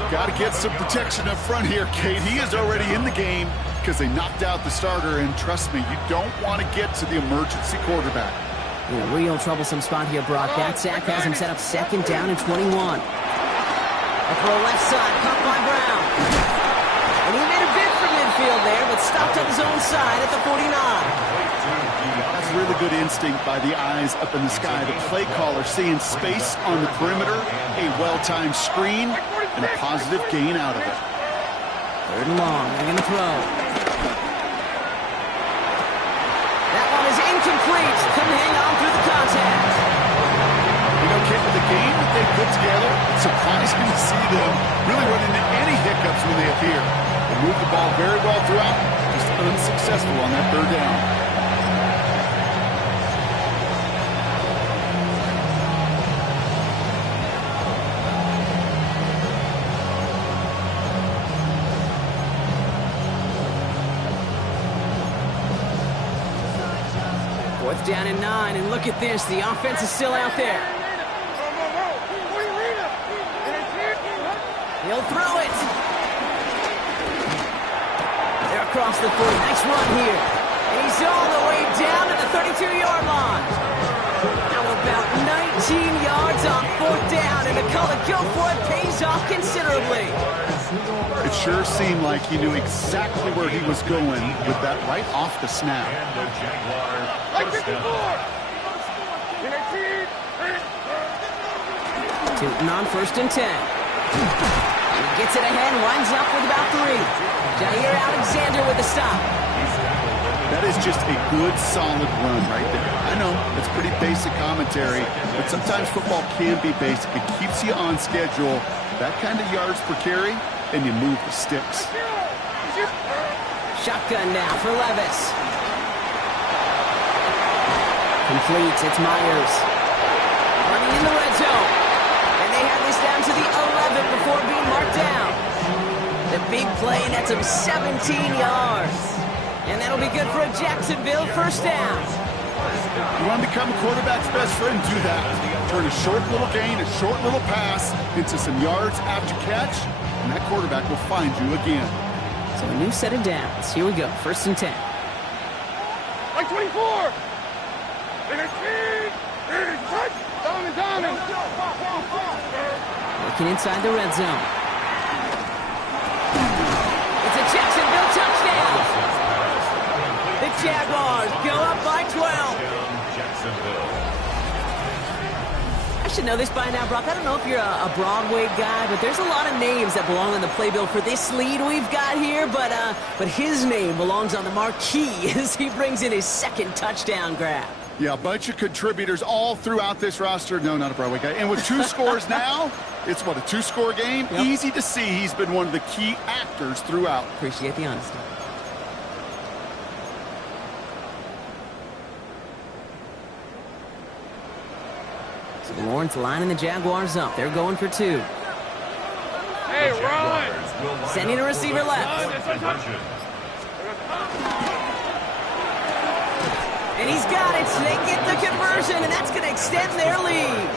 Got to get some protection up front here, Kate. He is already in the game because they knocked out the starter, and trust me, you don't want to get to the emergency quarterback. In a real troublesome spot here, Brock. That sack has him set up second down and 21. A throw left side, caught by Brown. And he made a bid for midfield there, but stopped on his own side at the 49. That's really good instinct by the eyes up in the sky. The play caller seeing space on the perimeter, a well-timed screen, and a positive gain out of it. Third and long, they're going to throw. That one is incomplete. Couldn't hang on through the contact. You know, Kate, with the game that they put together, it's surprising to see them really run into any hiccups when they appear. They moved the ball very well throughout, just unsuccessful on that third down. Fourth down and 9, and look at this. The offense is still out there. He'll throw it. They're across the 40. Nice run here. And he's all the way down to the 32-yard line. Now about 19 yards on fourth down, and the call to go for it pays off considerably. It sure seemed like he knew exactly where he was going with that right off the snap. Tootin on first and 10. He gets it ahead, winds up with about 3. Jair Alexander with the stop. That is just a good, solid run right there. I know, it's pretty basic commentary, but sometimes football can be basic. It keeps you on schedule, that kind of yards per carry, and you move the sticks. Shotgun now for Levis. Complete, it's Myers. Running in the red zone. And they have this down to the 11 before being marked down. The big play, and that's him 17 yards. And that'll be good for a Jacksonville first down. You want to become a quarterback's best friend? Do that. Turn a short little gain, a short little pass into some yards after catch, and that quarterback will find you again. So a new set of downs. Here we go, first and 10. Like 24. Working inside the red zone. It's a Jacksonville touchdown. The Jaguars go up by 12. I should know this by now, Brock. I don't know if you're a Broadway guy, but there's a lot of names that belong on the playbill for this lead we've got here, but his name belongs on the marquee as he brings in his second touchdown grab. Yeah, a bunch of contributors all throughout this roster. No, not a Broadway guy. And with 2 scores now, it's what, a 2-score game? Yep. Easy to see he's been one of the key actors throughout. Appreciate the honesty. So Lawrence lining the Jaguars up. They're going for 2. Hey, run! Sending a receiver left. And he's got it. They get the conversion, and that's going to extend their lead.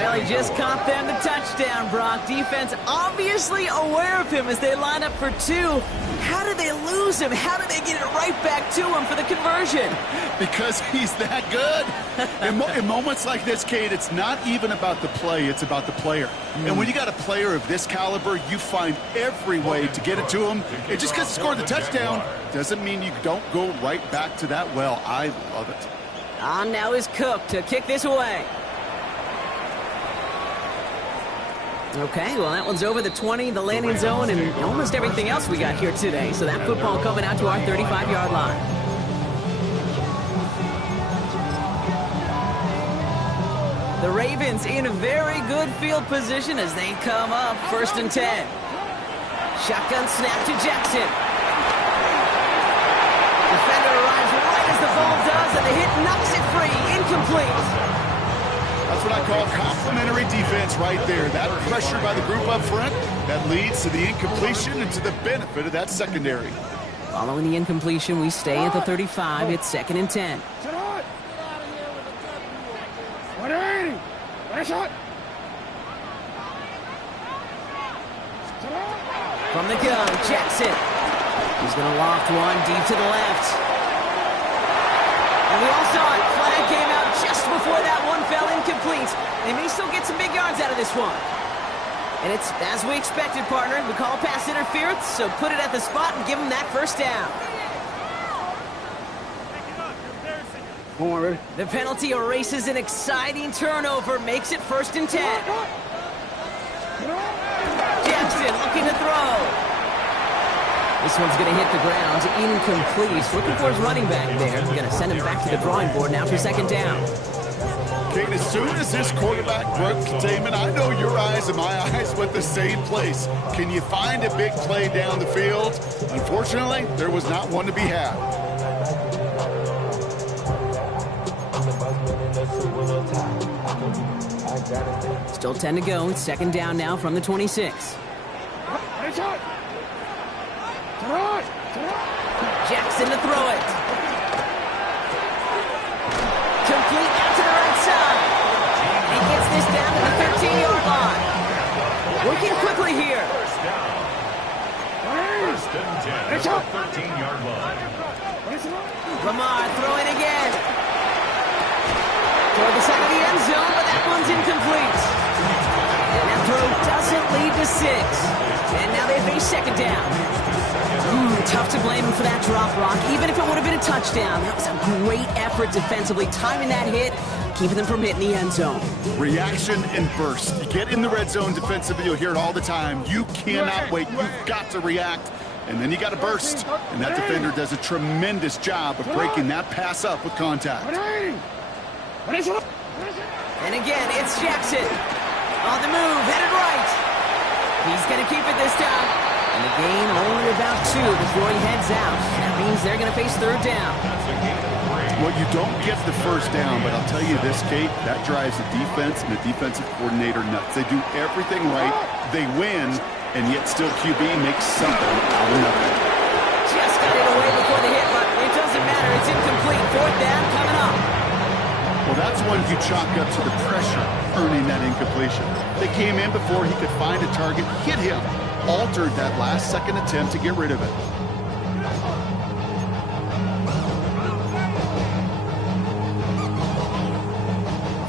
Well, he just caught them the touchdown, Brock. Defense obviously aware of him as they line up for two. How did they lose him? How did they get it right back to him for the conversion? Because he's that good. In moments like this, Kate, it's not even about the play, it's about the player. And when you got a player of this caliber, you find every way to get it to him. And just because he scored the touchdown doesn't mean you don't go right back to that well. I love it. On now is Cook to kick this away. Okay, well, that one's over the 20, the landing zone, and almost everything else we got here today. So that football coming out to our 35-yard line. The Ravens in a very good field position as they come up 1st and 10. Shotgun snap to Jackson. Defender arrives right as the ball does, and the hit knocks it free. Incomplete. That's what I call complimentary defense right there. That pressure by the group up front, that leads to the incompletion and to the benefit of that secondary. Following the incompletion, we stay at the 35. It's 2nd and 10. From the gun, Jackson. He's going to loft one deep to the left. And we all saw it. Flag came out just before that one fell incomplete. They may still get some big yards out of this one. And it's as we expected, partner. We call pass interference, so put it at the spot and give them that 1st down. The penalty erases an exciting turnover, makes it 1st and 10. Jackson looking to throw. This one's going to hit the ground, incomplete. Looking for his running back there. Going to send him back to the drawing board now for 2nd down. Kate, as soon as this quarterback broke containment, I know your eyes and my eyes went the same place. Can you find a big play down the field? Unfortunately, there was not one to be had. Still 10 to go. It's 2nd down now from the 26. Jackson to throw it. Complete out to the right side. He gets this down to the 13-yard line. Working quickly here. 1st and 10 at the 13-yard line. Lamar throwing again. Toward the side of the end zone, but that one's incomplete. And that throw doesn't lead to 6. And now they face 2nd down. Tough to blame him for that drop, Rock. Even if it would have been a touchdown, that was a great effort defensively, timing that hit, keeping them from hitting the end zone. Reaction and burst. You get in the red zone defensively, you'll hear it all the time. You cannot wait. You've got to react, and then you got to burst. And that defender does a tremendous job of breaking that pass up with contact. And again, it's Jackson. On the move, headed right. He's going to keep it this time. And the gain only about 2 before he heads out. That means they're going to face 3rd down. Well, you don't get the 1st down, but I'll tell you this, Kate, that drives the defense and the defensive coordinator nuts. They do everything right, they win, and yet still QB makes something out of nothing. Just got it away before the hit, but it doesn't matter. It's incomplete. 4th down coming up. Well, that's one you chalk up to the pressure earning that incompletion. They came in before he could find a target, hit him, altered that last-second attempt to get rid of it.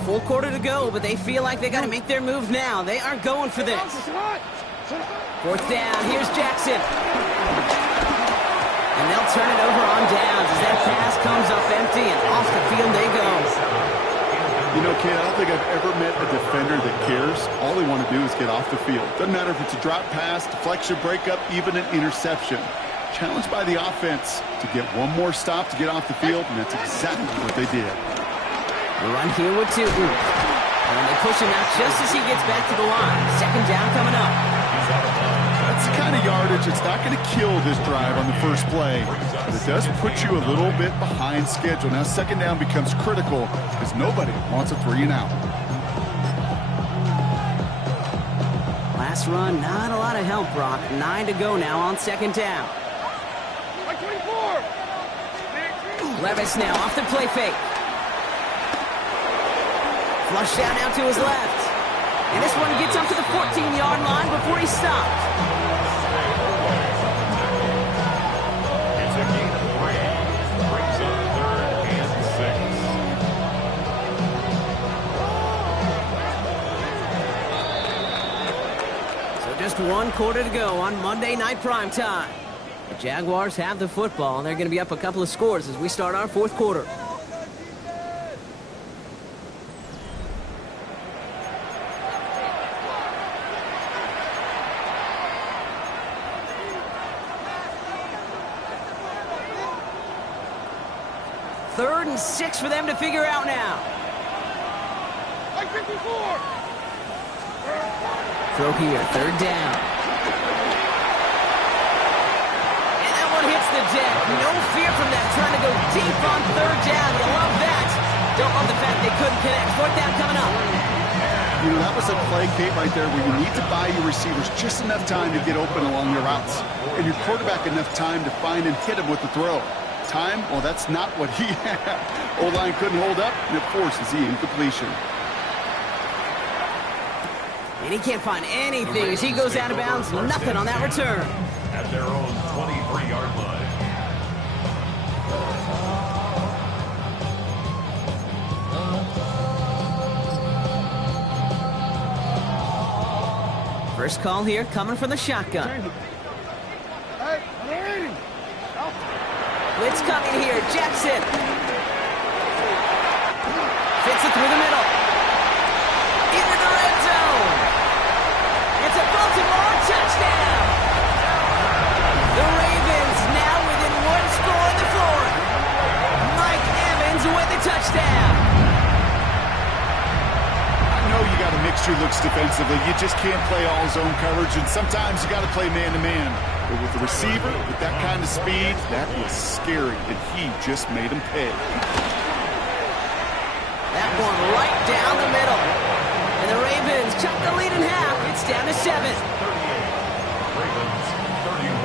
Full quarter to go, but they feel like they got to make their move now. They are going for this. 4th down. Here's Jackson. And they'll turn it over on downs as that pass comes up empty, and off the field they go. You know, Kate, I don't think I've ever met a defender that cares. All they want to do is get off the field. Doesn't matter if it's a drop pass, deflection, breakup, even an interception. Challenged by the offense to get one more stop to get off the field, and that's exactly what they did. The run here with 2. And they push him out just as he gets back to the line. 2nd down coming up. That's the kind of yardage that's not going to kill this drive on the first play, but it does put you a little bit behind schedule. Now 2nd down becomes critical because nobody wants a 3 and out. Last run, not a lot of help, Brock. 9 to go now on 2nd down. Levis now off the play fake. Flushed out now to his left. And this one gets up to the 14-yard line before he stopped. It's a gain of 3. Brings up 3rd and 6. So just 1 quarter to go on Monday Night Primetime. The Jaguars have the football, and they're going to be up a couple of scores as we start our 4th quarter. Third and 6 for them to figure out now. Throw here, 3rd down. And that one hits the deck. No fear from them, trying to go deep on 3rd down. You love that. Don't love the fact they couldn't connect. 4th down coming up. You know, that was a play, Kate, right there where you need to buy your receivers just enough time to get open along their routes. And your quarterback enough time to find and hit him with the throw. Time? Well, that's not what he had. O-line couldn't hold up, and it forces the incompletion. And he can't find anything as he goes out of bounds. Nothing on that return. At their own 23-yard line. First call here coming from the shotgun. Blitz coming here. Jackson. Fits it through the middle. Into the red zone. It's a Baltimore touchdown. The Ravens now within 1 score in the 4th. Mike Evans with the touchdown. I know you got to mix your looks defensively. You just can't play all zone coverage, and sometimes you got to play man-to-man. But with the receiver, with that kind of speed, that was scary, and he just made him pay. That one right down the middle. And the Ravens cut the lead in half. It's down to 7. 38. Ravens 31.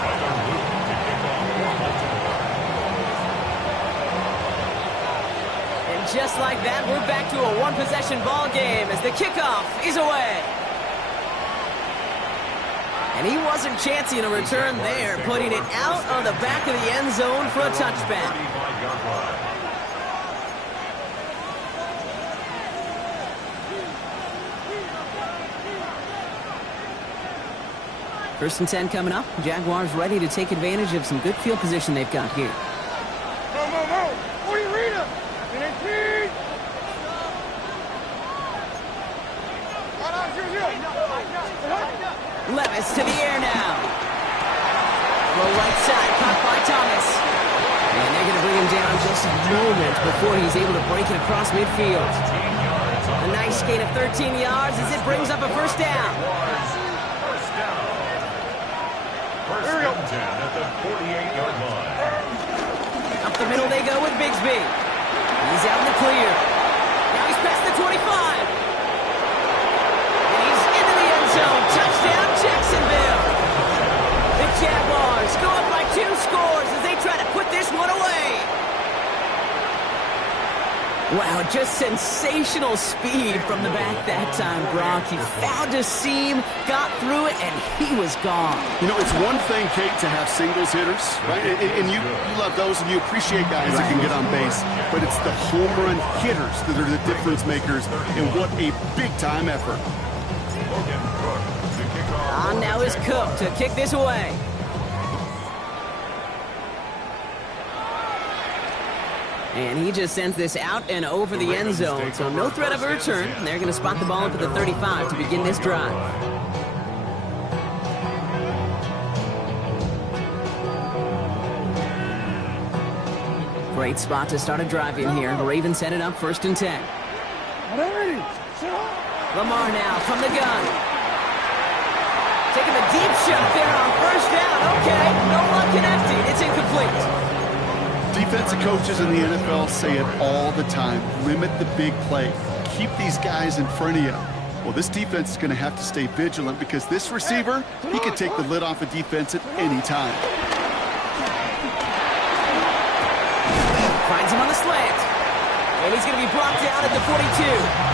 Tyler Luke to kick off for Baltimore. And just like that, we're back to a 1-possession ball game as the kickoff is away. And he wasn't chancing a return there, putting it out on the back of the end zone for a touchback. 35-yard line. First and 10 coming up. Jaguars ready to take advantage of some good field position they've got here. Levis to the air now. Throw right side, caught by Thomas. And they're going to bring him down just a moment before he's able to break it across midfield. A nice gain of 13 yards as it brings up a first down. First down. First and 10 at the 48-yard line. Up the middle they go with Bigsby. He's out in the clear. Now he's past the 25. And he's into the end zone. Touchdown, Jacksonville. The Jaguars go up by 2 scores as they try to put this one away. Wow, just sensational speed from the back that time, Brock. He found a seam, got through it, and he was gone. You know, it's one thing, Kate, to have singles hitters, right? And you love those, and you appreciate guys that can get on base. But it's the home run hitters that are the difference makers, and what a big-time effort. On now is Cook to kick this away. And he just sends this out and over the end zone, so no threat of a return. They're going to spot the ball up at the 35 to begin this drive. Great spot to start a drive in here. Ravens set it up 1st and 10. Lamar now from the gun. Taking the deep shot there on 1st down. Okay, no one connecting. It's incomplete. Defensive coaches in the NFL say it all the time. Limit the big play. Keep these guys in front of you. Well, this defense is going to have to stay vigilant because this receiver, he can take the lid off a defense at any time. Finds him on the slant. And he's going to be brought down at the 42.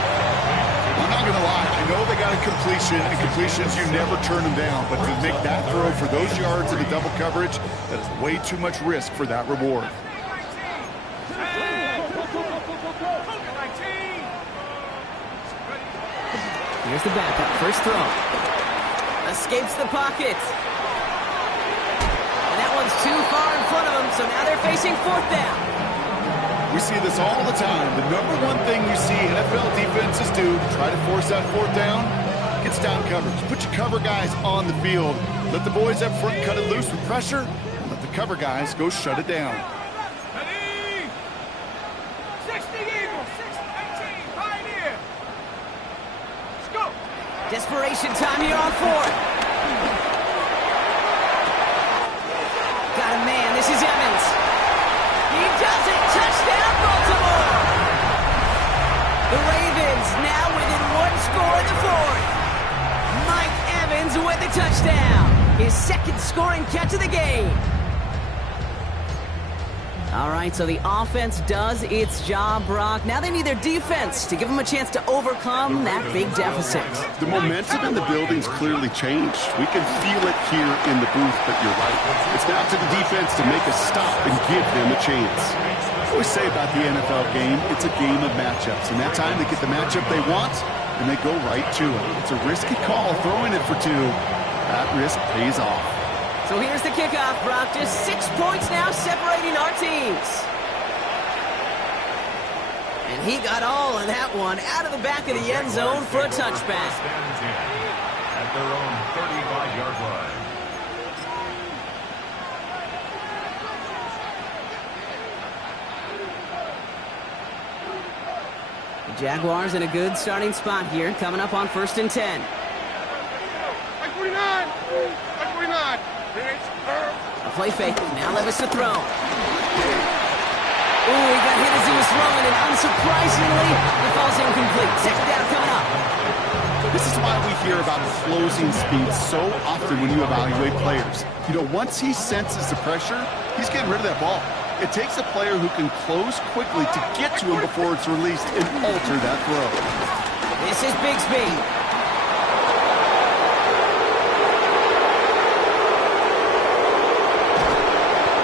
I'm not going to lie. I know they got a completion, and completions, you never turn them down. But to make that throw for those yards in the double coverage, that is way too much risk for that reward. Here's the backup. First throw. Escapes the pocket. And that one's too far in front of them, so now they're facing fourth down. We see this all the time. The number one thing you see NFL defenses do to try to force that fourth down, gets down coverage. Put your cover guys on the field. Let the boys up front cut it loose with pressure. Let the cover guys go shut it down. 60 Eagles, 6-18, Pioneer. Let's go. Desperation time here on fourth. Got a man. This is Evans. He does it. Touchdown, Baltimore. The Ravens now within one score in the fourth. Mike Evans with the touchdown. His second scoring catch of the game. All right, so the offense does its job, Brock. Now they need their defense to give them a chance to overcome that big deficit. The momentum in the building's clearly changed. We can feel it here in the booth, but you're right. It's now to the defense to make a stop and give them a chance. I always say about the NFL game, it's a game of matchups. And that time they get the matchup they want, and they go right to it. It's a risky call, throwing it for two. That risk pays off. So here's the kickoff, Brock. Just 6 points now separating our teams. And he got all of that one out of the back of the end zone for a touchback. At their own 35-yard line. The Jaguars in a good starting spot here, coming up on 1st and 10. Like 49. Like 49. A play fake. Now Levis to throw. Ooh, he got hit as he was throwing, and unsurprisingly, it falls incomplete. Second down coming up. This is why we hear about closing speed so often when you evaluate players. You know, once he senses the pressure, he's getting rid of that ball. It takes a player who can close quickly to get to him before it's released and alter that throw. This is Bigsby.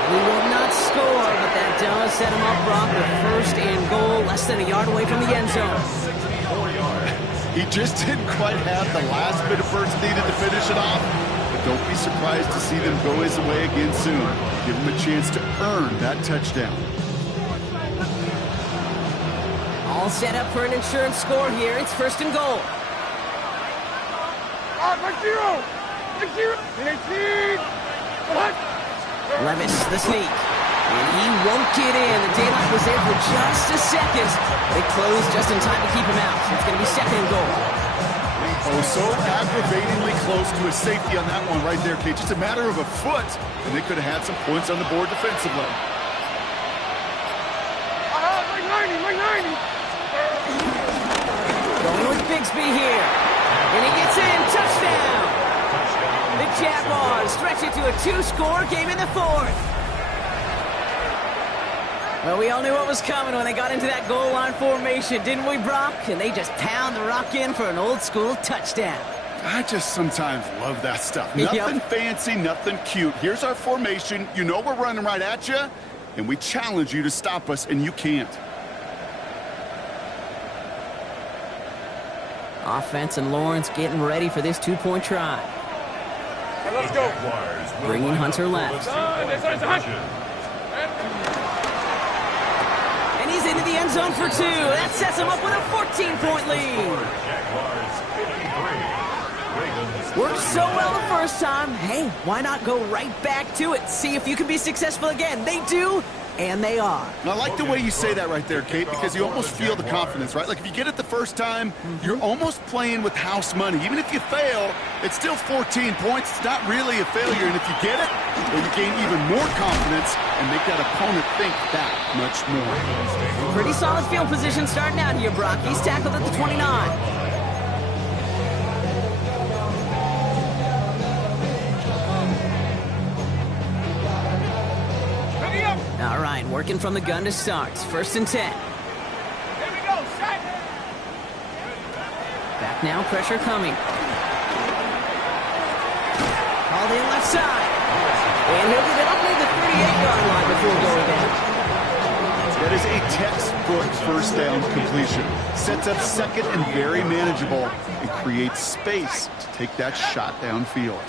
He will not score, but that does set him up, Brock, with 1st and goal, less than a yard away from the end zone. He just didn't quite have the last bit of burst needed to finish it off. But don't be surprised to see them go his way again soon. Give him a chance to earn that touchdown. All set up for an insurance score here. It's 1st and goal. Like zero. Like zero. 18. What? Levis, the sneak. And he won't get in. The daylight was there for just a second. They closed just in time to keep him out. It's going to be 2nd and goal. Oh, so aggravatingly close to a safety on that one right there, Kate. Just a matter of a foot, and they could have had some points on the board defensively. Like 90. Like 90. Going with Bigsby here. And he gets in. Touchdown. The Jaguars stretch it to a 2-score game in the 4th. Well, we all knew what was coming when they got into that goal line formation, didn't we, Brock? And they just pound the rock in for an old-school touchdown. I just sometimes love that stuff. Nothing fancy, nothing cute. Here's our formation. You know we're running right at you, and we challenge you to stop us, and you can't. Offense and Lawrence getting ready for this 2-point try. Let's go. Bringing Hunter left. And he's into the end zone for 2. That sets him up with a 14-point lead. Worked so well the first time. Hey, why not go right back to it? See if you can be successful again. They do, and they are. And I like the way you say that right there, Kate, because you almost feel the confidence, right? Like if you get it the first time, you're almost playing with house money. Even if you fail, it's still 14 points. It's not really a failure. And if you get it, well, you gain even more confidence and make that opponent think that much more. Pretty solid field position starting out here, Brock. He's tackled at the 29. All right, working from the gun to start. 1st and 10. Here we go. Set. back now, pressure coming. Called in left side. And he'll get it up near the 38-yard line before going down. That is a textbook first down completion. Sets up second and very manageable and creates space to take that shot downfield.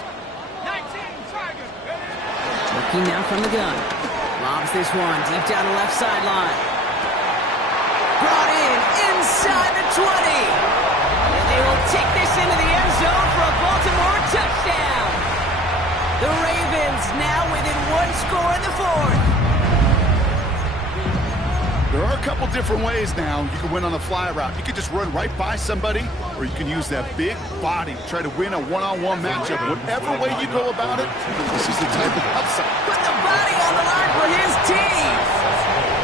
Looking now from the gun. Lobs this one deep down the left sideline. Brought in inside the 20. And they will take this into the end zone for a Baltimore touchdown. The Ravens now within one score in the fourth. There are a couple different ways now. You can win on the fly route. You can just run right by somebody, or you can use that big body to try to win a one-on-one matchup. Whatever way you go about it, this is the type of upside. Put the body on the line for his team.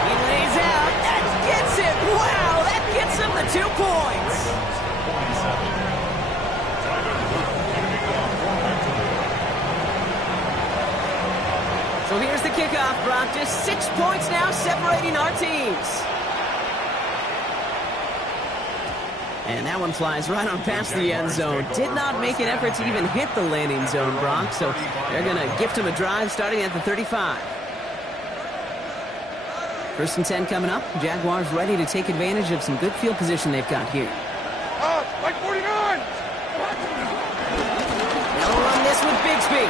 He lays out. That gets it. Wow, that gets him the 2 points. So here's the kickoff, Brock. Just 6 points now separating our teams. And that one flies right on past the end zone. Did not make an effort to even hit the landing zone, Brock. So they're going to gift him a drive starting at the 35. 1st and 10 coming up. Jaguars ready to take advantage of some good field position they've got here. Like 49! They'll run this with Bigsby.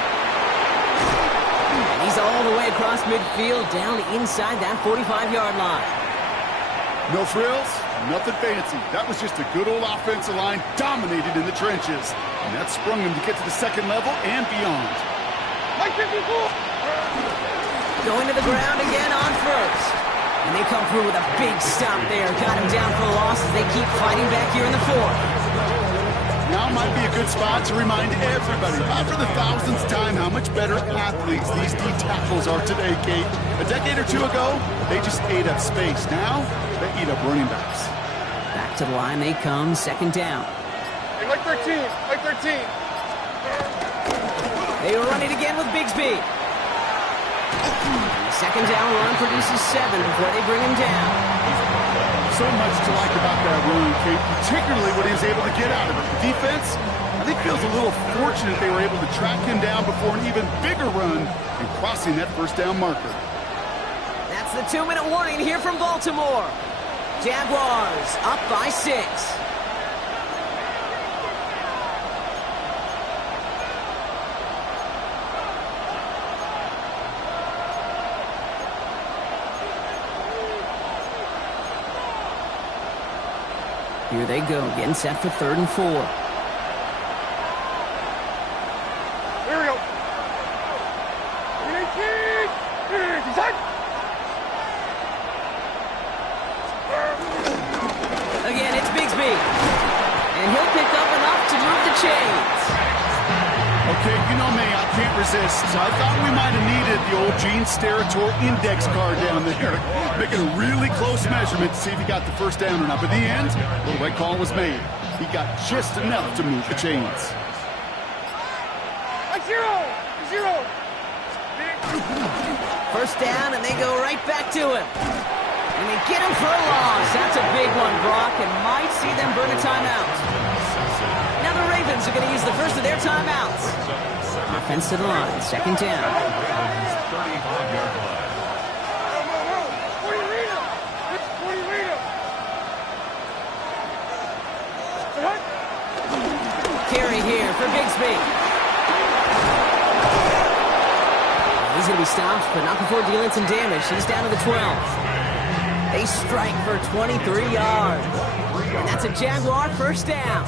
And he's all the way across midfield, down inside that 45-yard line. No frills, nothing fancy. That was just a good old offensive line dominated in the trenches. And that sprung him to get to the second level and beyond. Like 54! Going to the ground again on first. And they come through with a big stop there. Got him down for the loss as they keep fighting back here in the fourth. Now might be a good spot to remind everybody, for the thousandth time, how much better athletes these D tackles are today, Kate. A decade or two ago, they just ate up space. Now, they eat up running backs. Back to the line they come, 2nd down. Hey, like 13, like 13. They will run it again with Bigsby. The 2nd down run produces 7 before they bring him down. So much to like about that run, Kate, particularly what he was able to get out of it. The defense, I think, feels a little fortunate they were able to track him down before an even bigger run and crossing that 1st down marker. That's the 2-minute warning here from Baltimore. Jaguars up by 6. Here they go, getting set for 3rd and 4. Here we go. 18! Again, it's Bigsby. And he'll pick up enough to move the chains. Okay, you know me, I can't resist. I thought we might have needed the old Gene Steratore index card down there. Making a really close measurement to see if he got the 1st down or not. But in the end, the right call was made. He got just enough to move the chains. Like 0! 0! 1st down, and they go right back to him. And they get him for a loss. That's a big one, Brock, and might see them burn a timeout. Now the Ravens are going to use the first of their timeouts. Offense to the line, 2nd down. Carry here for Bigsby. He's going to be stopped, but not before dealing some damage. He's down to the 12. They strike for 23 yards. And that's a Jaguar 1st down.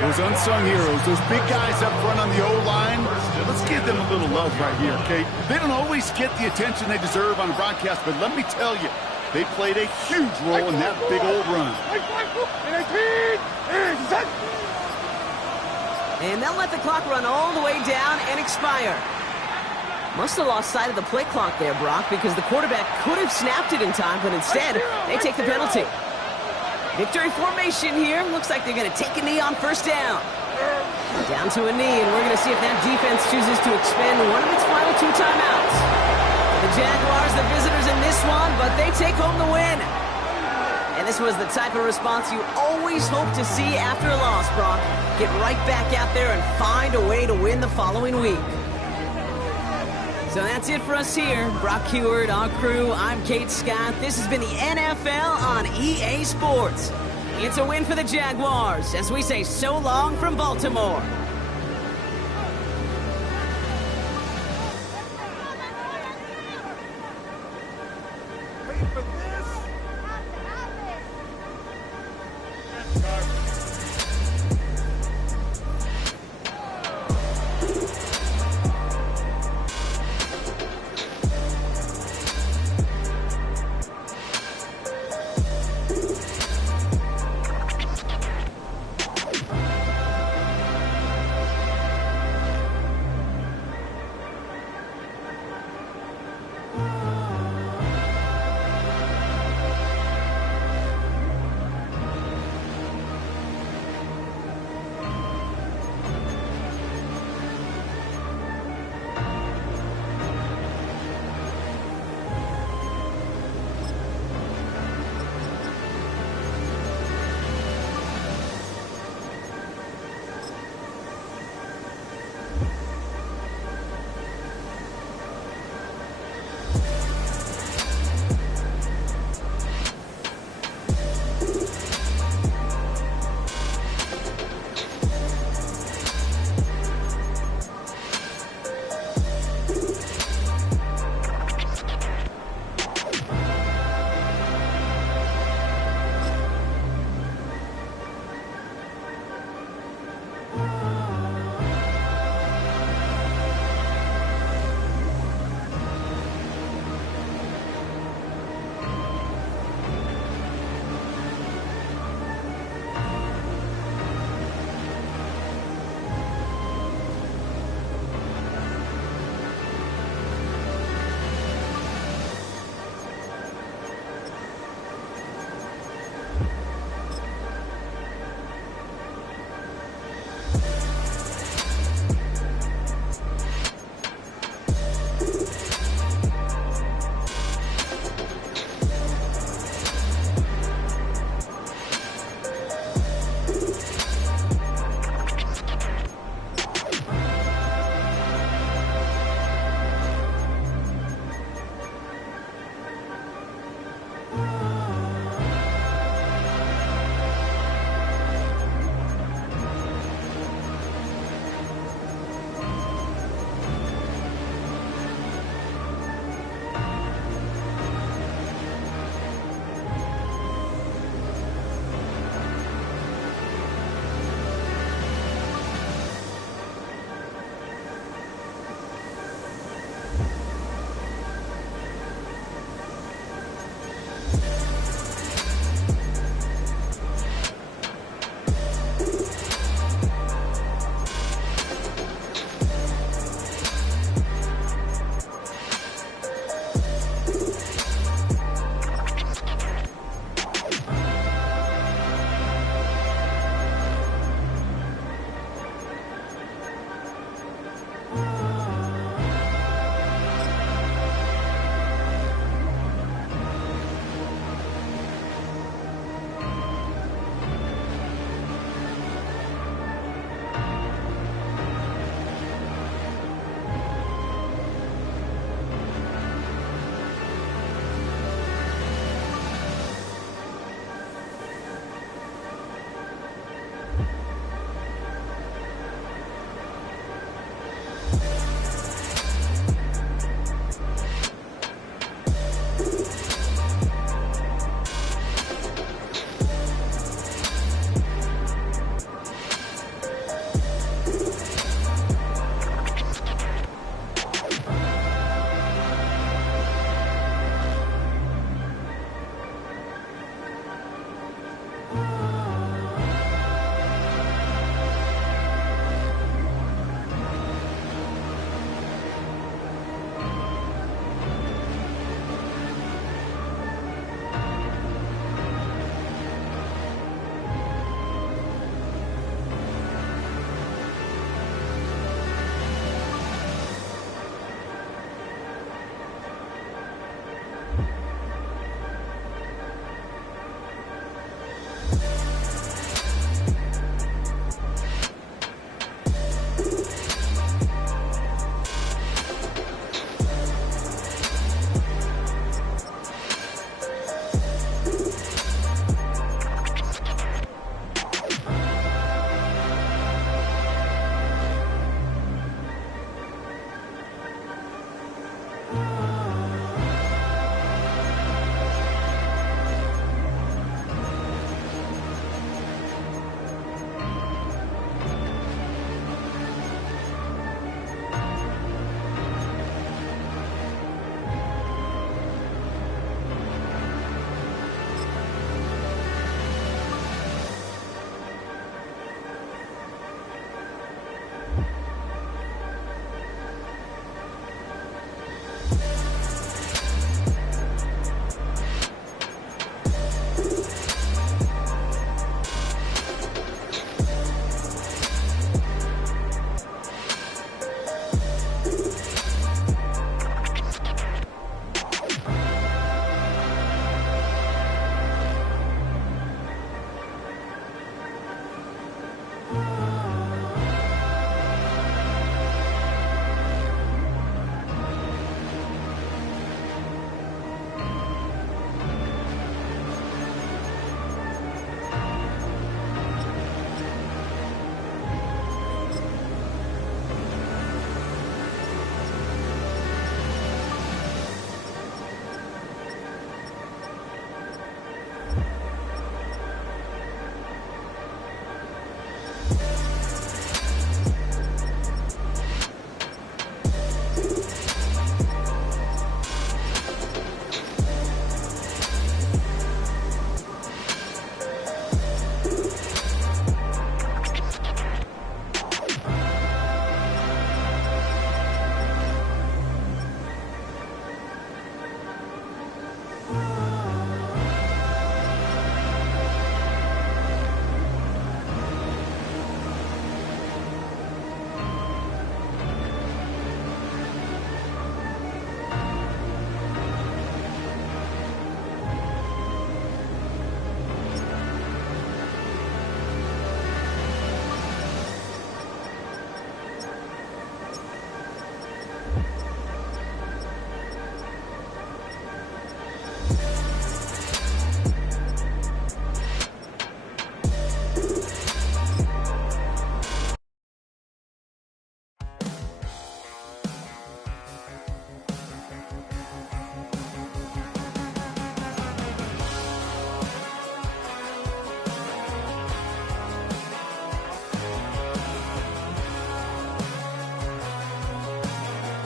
Those unsung heroes, those big guys up front on the O-line, let's give them a little love right here, Kate. They don't always get the attention they deserve on a broadcast, but let me tell you, they played a huge role in that big old run. And they'll let the clock run all the way down and expire. Must have lost sight of the play clock there, Brock, because the quarterback could have snapped it in time, but instead, they take the penalty. Victory formation here. Looks like they're going to take a knee on 1st down. Down to a knee, and we're going to see if that defense chooses to expend one of its final 2 timeouts. The Jaguars, the visitors in this one, but they take home the win. And this was the type of response you always hope to see after a loss, Brock. Get right back out there and find a way to win the following week. So that's it for us here. Brock Huard, our crew, I'm Kate Scott. This has been the NFL on EA Sports. It's a win for the Jaguars as we say so long from Baltimore.